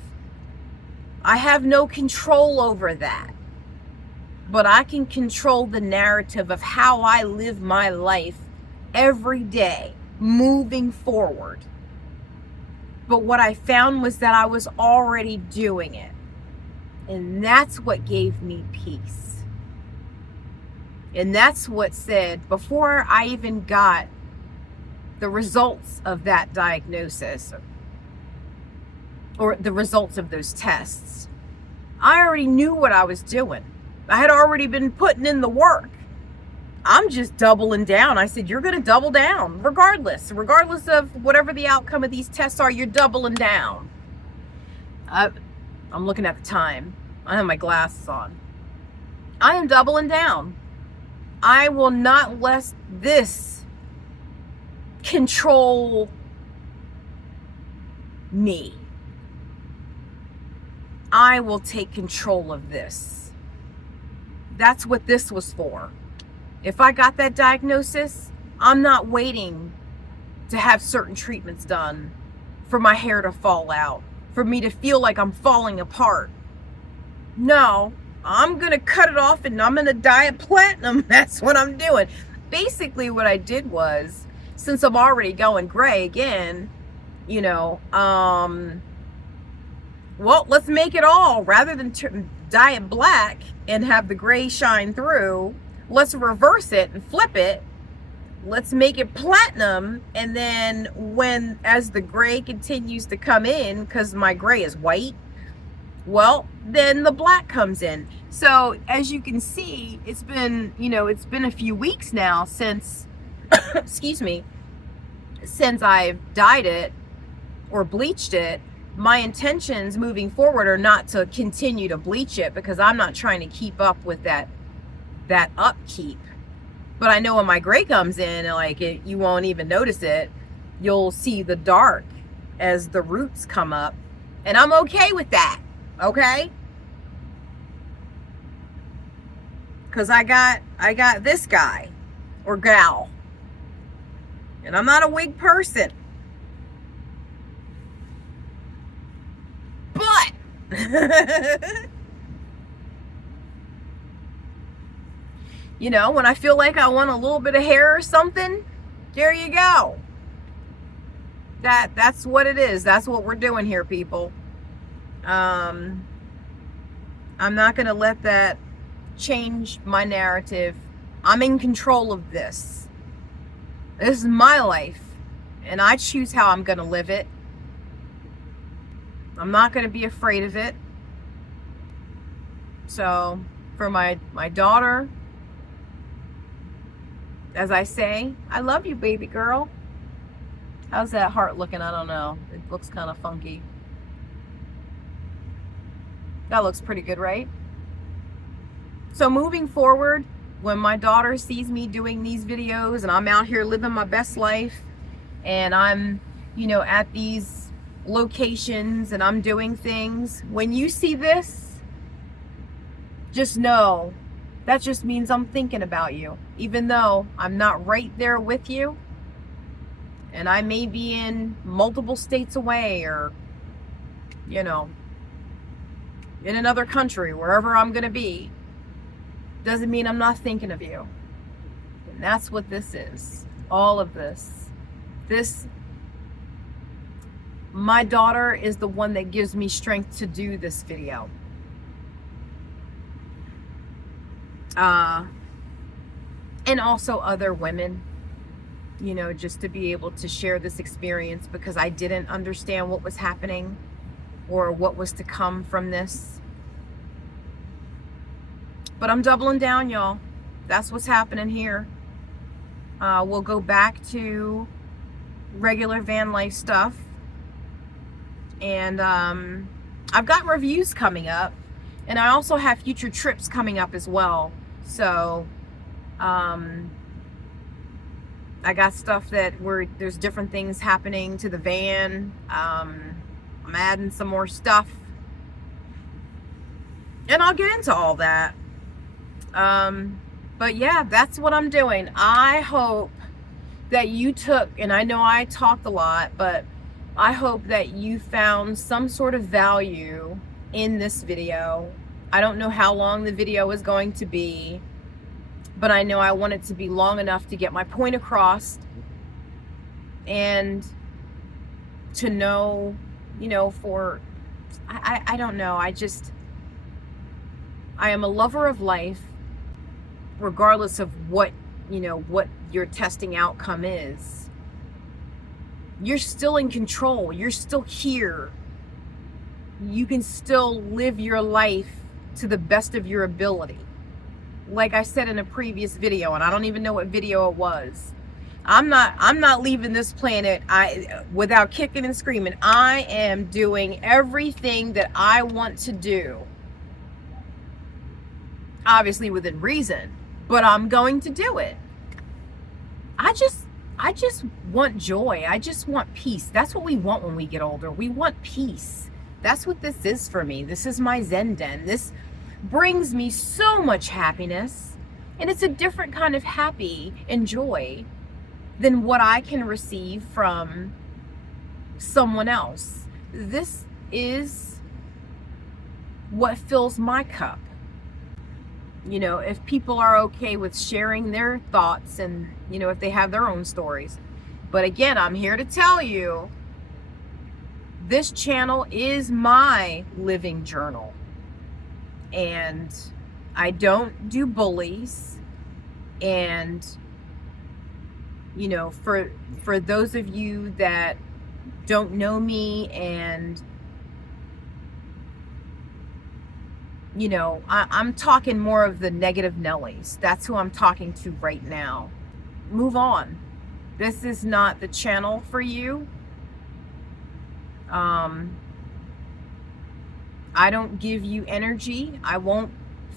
I have no control over that. But I can control the narrative of how I live my life every day, moving forward. But what I found was that I was already doing it. And that's what gave me peace. And that's what said, before I even got the results of that diagnosis or the results of those tests, I already knew what I was doing. I had already been putting in the work. I'm just doubling down. I said, you're going to double down regardless of whatever the outcome of these tests are. You're doubling down. I'm looking at the time. I have my glasses on. I am doubling down. I will not let this control me. I will take control of this. That's what this was for. If I got that diagnosis, I'm not waiting to have certain treatments done for my hair to fall out, for me to feel like I'm falling apart. No, I'm going to cut it off and I'm going to diet platinum. That's what I'm doing. Basically, what I did was, since I'm already going gray again, well, let's make it all. Rather than dye it black and have the gray shine through, let's reverse it and flip it. Let's make it platinum. And then as the gray continues to come in, because my gray is white, well, then the black comes in. So as you can see, it's been a few weeks now since, excuse me, since I've dyed it or bleached it. My intentions moving forward are not to continue to bleach it, because I'm not trying to keep up with that upkeep. But I know when my gray comes in, you won't even notice it. You'll see the dark as the roots come up, and I'm okay with that. Okay? Because I got this guy or gal, and I'm not a wig person. When I feel like I want a little bit of hair or something, there you go. That's what it is. That's what we're doing here, people. I'm not going to let that change my narrative. I'm in control of this. This is my life, and I choose how I'm going to live it. I'm not going to be afraid of it. So for my daughter, As I say, I love you, baby girl. How's that heart looking? I don't know. It looks kind of funky. That looks pretty good, right? So moving forward, when my daughter sees me doing these videos and I'm out here living my best life and I'm, at these locations and I'm doing things, when you see this, just know that just means I'm thinking about you. Even though I'm not right there with you and I may be in multiple states away or, in another country, wherever I'm going to be, doesn't mean I'm not thinking of you. And that's what this is. All of this. My daughter is the one that gives me strength to do this video. And also other women, just to be able to share this experience because I didn't understand what was happening or what was to come from this. But I'm doubling down, y'all. That's what's happening here. We'll go back to regular van life stuff. And I've got reviews coming up. And I also have future trips coming up as well. So I got stuff there's different things happening to the van. I'm adding some more stuff. And I'll get into all that. But yeah, that's what I'm doing. I hope that you took, and I know I talked a lot, but I hope that you found some sort of value in this video. I don't know how long the video is going to be, but I know I want it to be long enough to get my point across and to know, I don't know. I am a lover of life, regardless of what your testing outcome is. You're still in control. You're still here. You can still live your life to the best of your ability. Like I said in a previous video, and I don't even know what video it was. I'm not leaving this planet without kicking and screaming. I am doing everything that I want to do. Obviously within reason, but I'm going to do it. I just want joy. I just want peace. That's what we want when we get older. We want peace. That's what this is for me. This is my Zen den. This brings me so much happiness, and it's a different kind of happy and joy than what I can receive from someone else. This is what fills my cup. If people are okay with sharing their thoughts and, if they have their own stories. But again, I'm here to tell you, this channel is my living journal. And I don't do bullies. And, for those of you that don't know me and I'm talking more of the negative Nellies. That's who I'm talking to right now. Move on. This is not the channel for you. I don't give you energy. I won't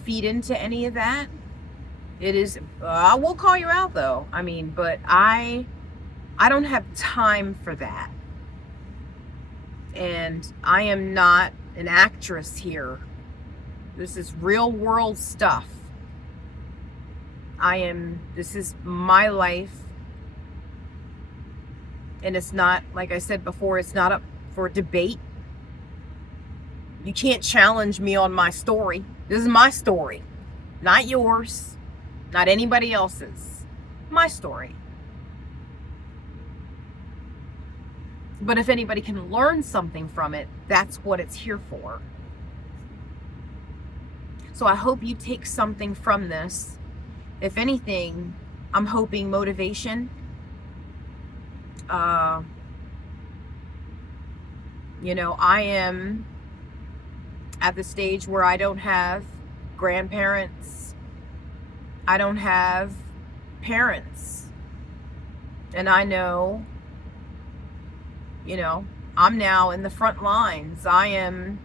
feed into any of that. It is, I will call you out though. But I don't have time for that. And I am not an actress here. This is real world stuff. This is my life. And it's not, like I said before, it's not up for debate. You can't challenge me on my story. This is my story, not yours, not anybody else's. My story. But if anybody can learn something from it, that's what it's here for. So I hope you take something from this. If anything, I'm hoping motivation. I am at the stage where I don't have grandparents. I don't have parents. And I know, I'm now in the front lines. I am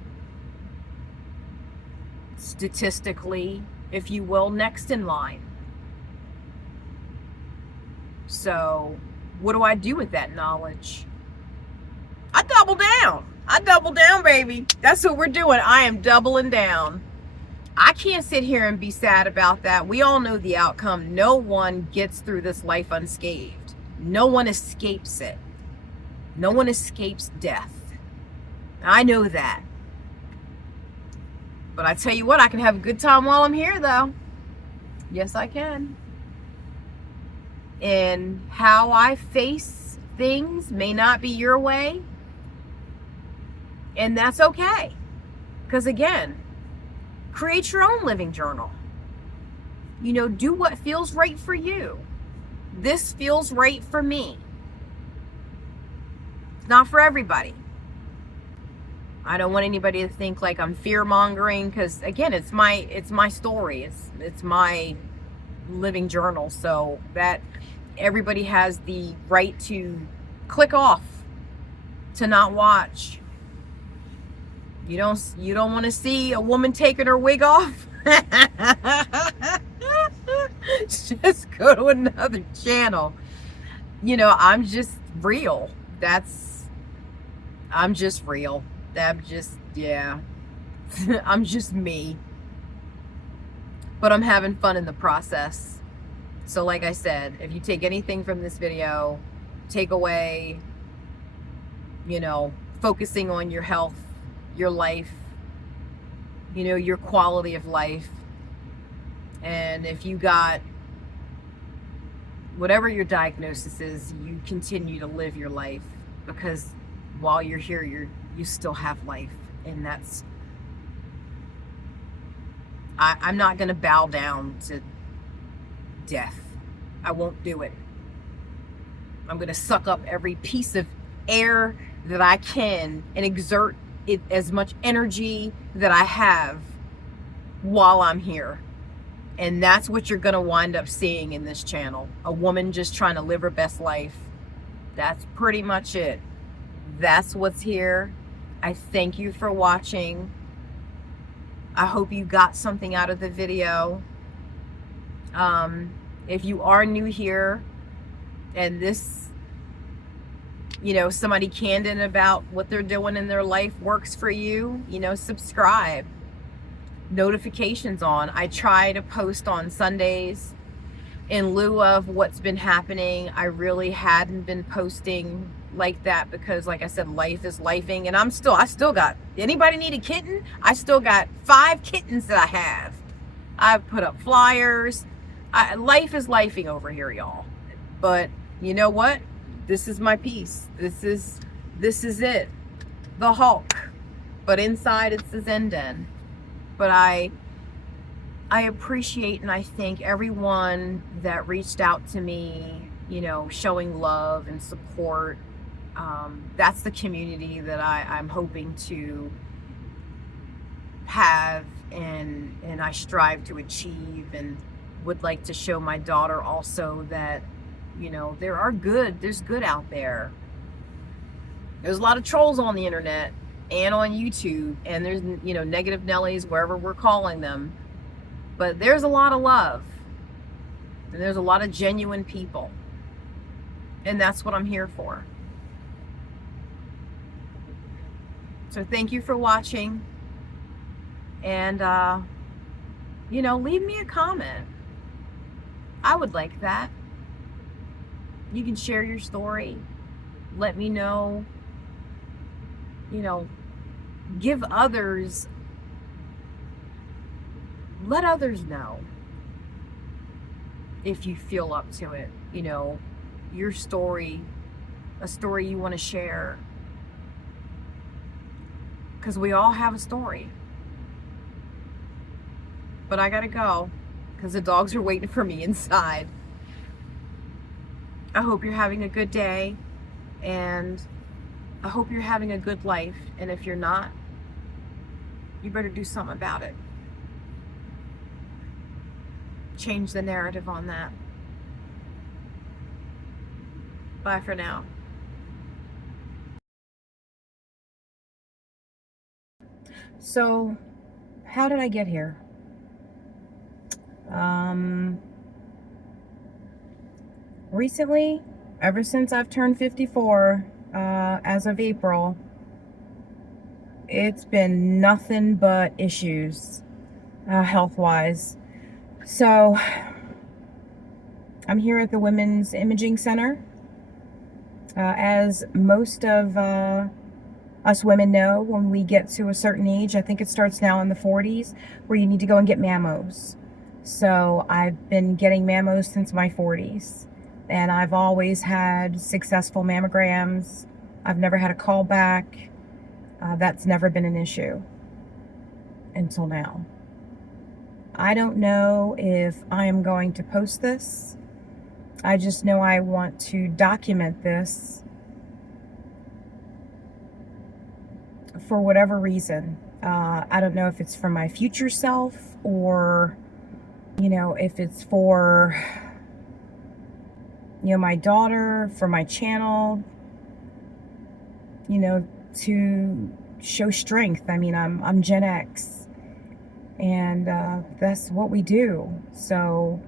statistically, if you will, next in line. So what do I do with that knowledge? I double down. I double down, baby. That's what we're doing. I am doubling down. I can't sit here and be sad about that. We all know the outcome. No one gets through this life unscathed. No one escapes it. No one escapes death. I know that. But I tell you what, I can have a good time while I'm here, though. Yes, I can. And how I face things may not be your way. And that's okay. Because again, create your own living journal. Do what feels right for you. This feels right for me. It's not for everybody. I don't want anybody to think like I'm fear-mongering, because again, it's my story. It's my living journal, so that everybody has the right to click off, to not watch. You don't want to see a woman taking her wig off? Just go to another channel. I'm just real. I'm just real. Yeah. I'm just me. But I'm having fun in the process. So like I said, if you take anything from this video, take away, focusing on your health, your life, your quality of life. And if you got whatever your diagnosis is, you continue to live your life, because while you're here, you still have life. And that's, I'm not going to bow down to death. I won't do it. I'm going to suck up every piece of air that I can and exert as much energy that I have while I'm here. And that's what you're going to wind up seeing in this channel. A woman just trying to live her best life. That's pretty much it. That's what's here. I thank you for watching. I hope you got something out of the video. If you are new here and this, somebody candid about what they're doing in their life works for you, subscribe. Notifications on. I try to post on Sundays in lieu of what's been happening. I really hadn't been posting like that because, like I said, life is lifing, and I still got, anybody need a kitten? I still got 5 kittens that I have. I've put up flyers. Life is lifing over here, y'all. But you know what? This is my piece. This is it. The Hulk. But inside it's the Zen Den. But I appreciate and I thank everyone that reached out to me, showing love and support. That's the community that I'm hoping to have and I strive to achieve, and would like to show my daughter also that, there's good out there. There's a lot of trolls on the internet and on YouTube, and there's, negative Nellies, wherever we're calling them. But there's a lot of love, and there's a lot of genuine people, and that's what I'm here for. So thank you for watching, and leave me a comment. I would like that. You can share your story. Let me know. Give others, let others know if you feel up to it. Your story, a story you want to share. Because we all have a story. But I gotta go, because the dogs are waiting for me inside. I hope you're having a good day, and I hope you're having a good life. And if you're not, you better do something about it. Change the narrative on that. Bye for now. So, how did I get here? Recently, ever since I've turned 54, as of April, it's been nothing but issues, health-wise. So, I'm here at the Women's Imaging Center. As most of us women know, when we get to a certain age, I think it starts now in the 40s, where you need to go and get mammos. So I've been getting mammos since my 40s, and I've always had successful mammograms. I've never had a callback. That's never been an issue until now. I don't know if I am going to post this. I just know I want to document this for whatever reason. I don't know if it's for my future self, or, you know, if it's for, you know, my daughter, for my channel, you know, to show strength. I mean, I'm Gen X, and that's what we do. So,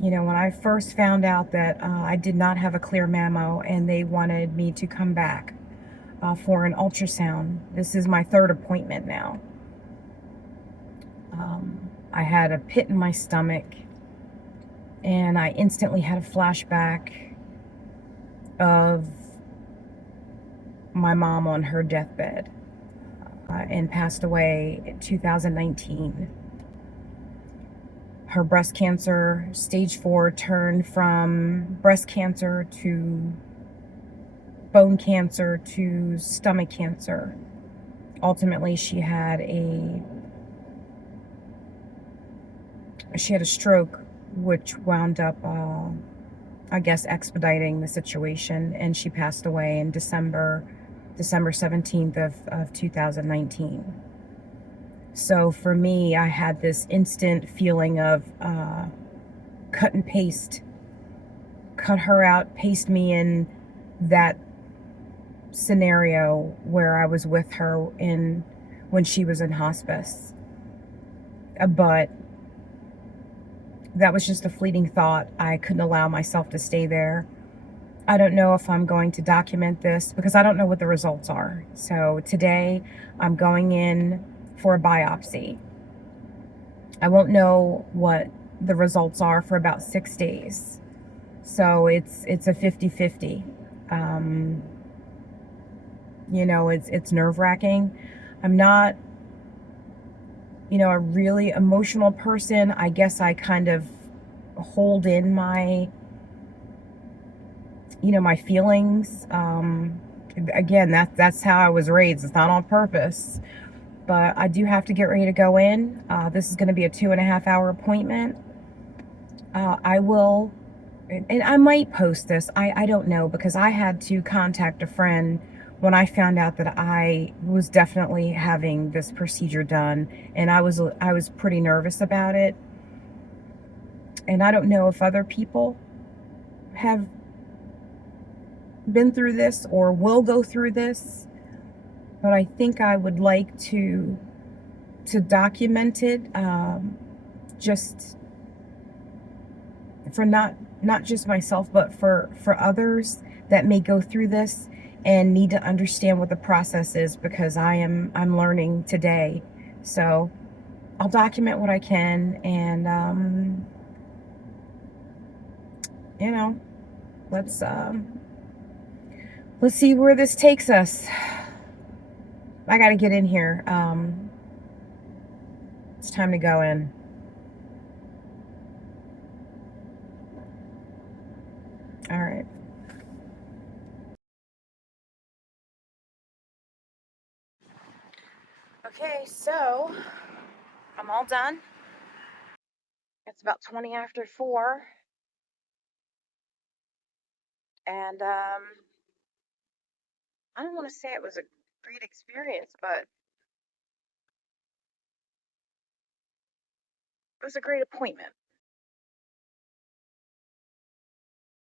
you know, when I first found out that I did not have a clear mammo and they wanted me to come back for an ultrasound, this is my third appointment now. I had a pit in my stomach, and I instantly had a flashback of my mom on her deathbed, and passed away in 2019. Her breast cancer, stage 4, turned from breast cancer to bone cancer to stomach cancer. Ultimately, she had a stroke, which wound up, I guess, expediting the situation, and she passed away in December 17th of 2019. So for me, I had this instant feeling of cut and paste. Cut her out, paste me in that scenario where I was with her when she was in hospice. But that was just a fleeting thought. I couldn't allow myself to stay there. I don't know if I'm going to document this because I don't know what the results are. So today I'm going in for a biopsy. I won't know what the results are for about 6 days. So it's a 50-50. You know, it's nerve-wracking. I'm not, you know, a really emotional person. I guess I kind of hold in my, you know, my feelings. Again, that's how I was raised. It's not on purpose. But I do have to get ready to go in. This is going to be a 2.5-hour appointment. I will, and I might post this. I don't know, because I had to contact a friend when I found out that I was definitely having this procedure done, and I was pretty nervous about it. And I don't know if other people have been through this or will go through this, but I think I would like to document it, just for not just myself, but for others that may go through this and need to understand what the process is, because I'm learning today. So I'll document what I can, and you know, let's see where this takes us. I got to get in here. It's time to go in. All right. Okay, so I'm all done. It's about 20 after 4. And I don't want to say it was a great experience, but it was a great appointment.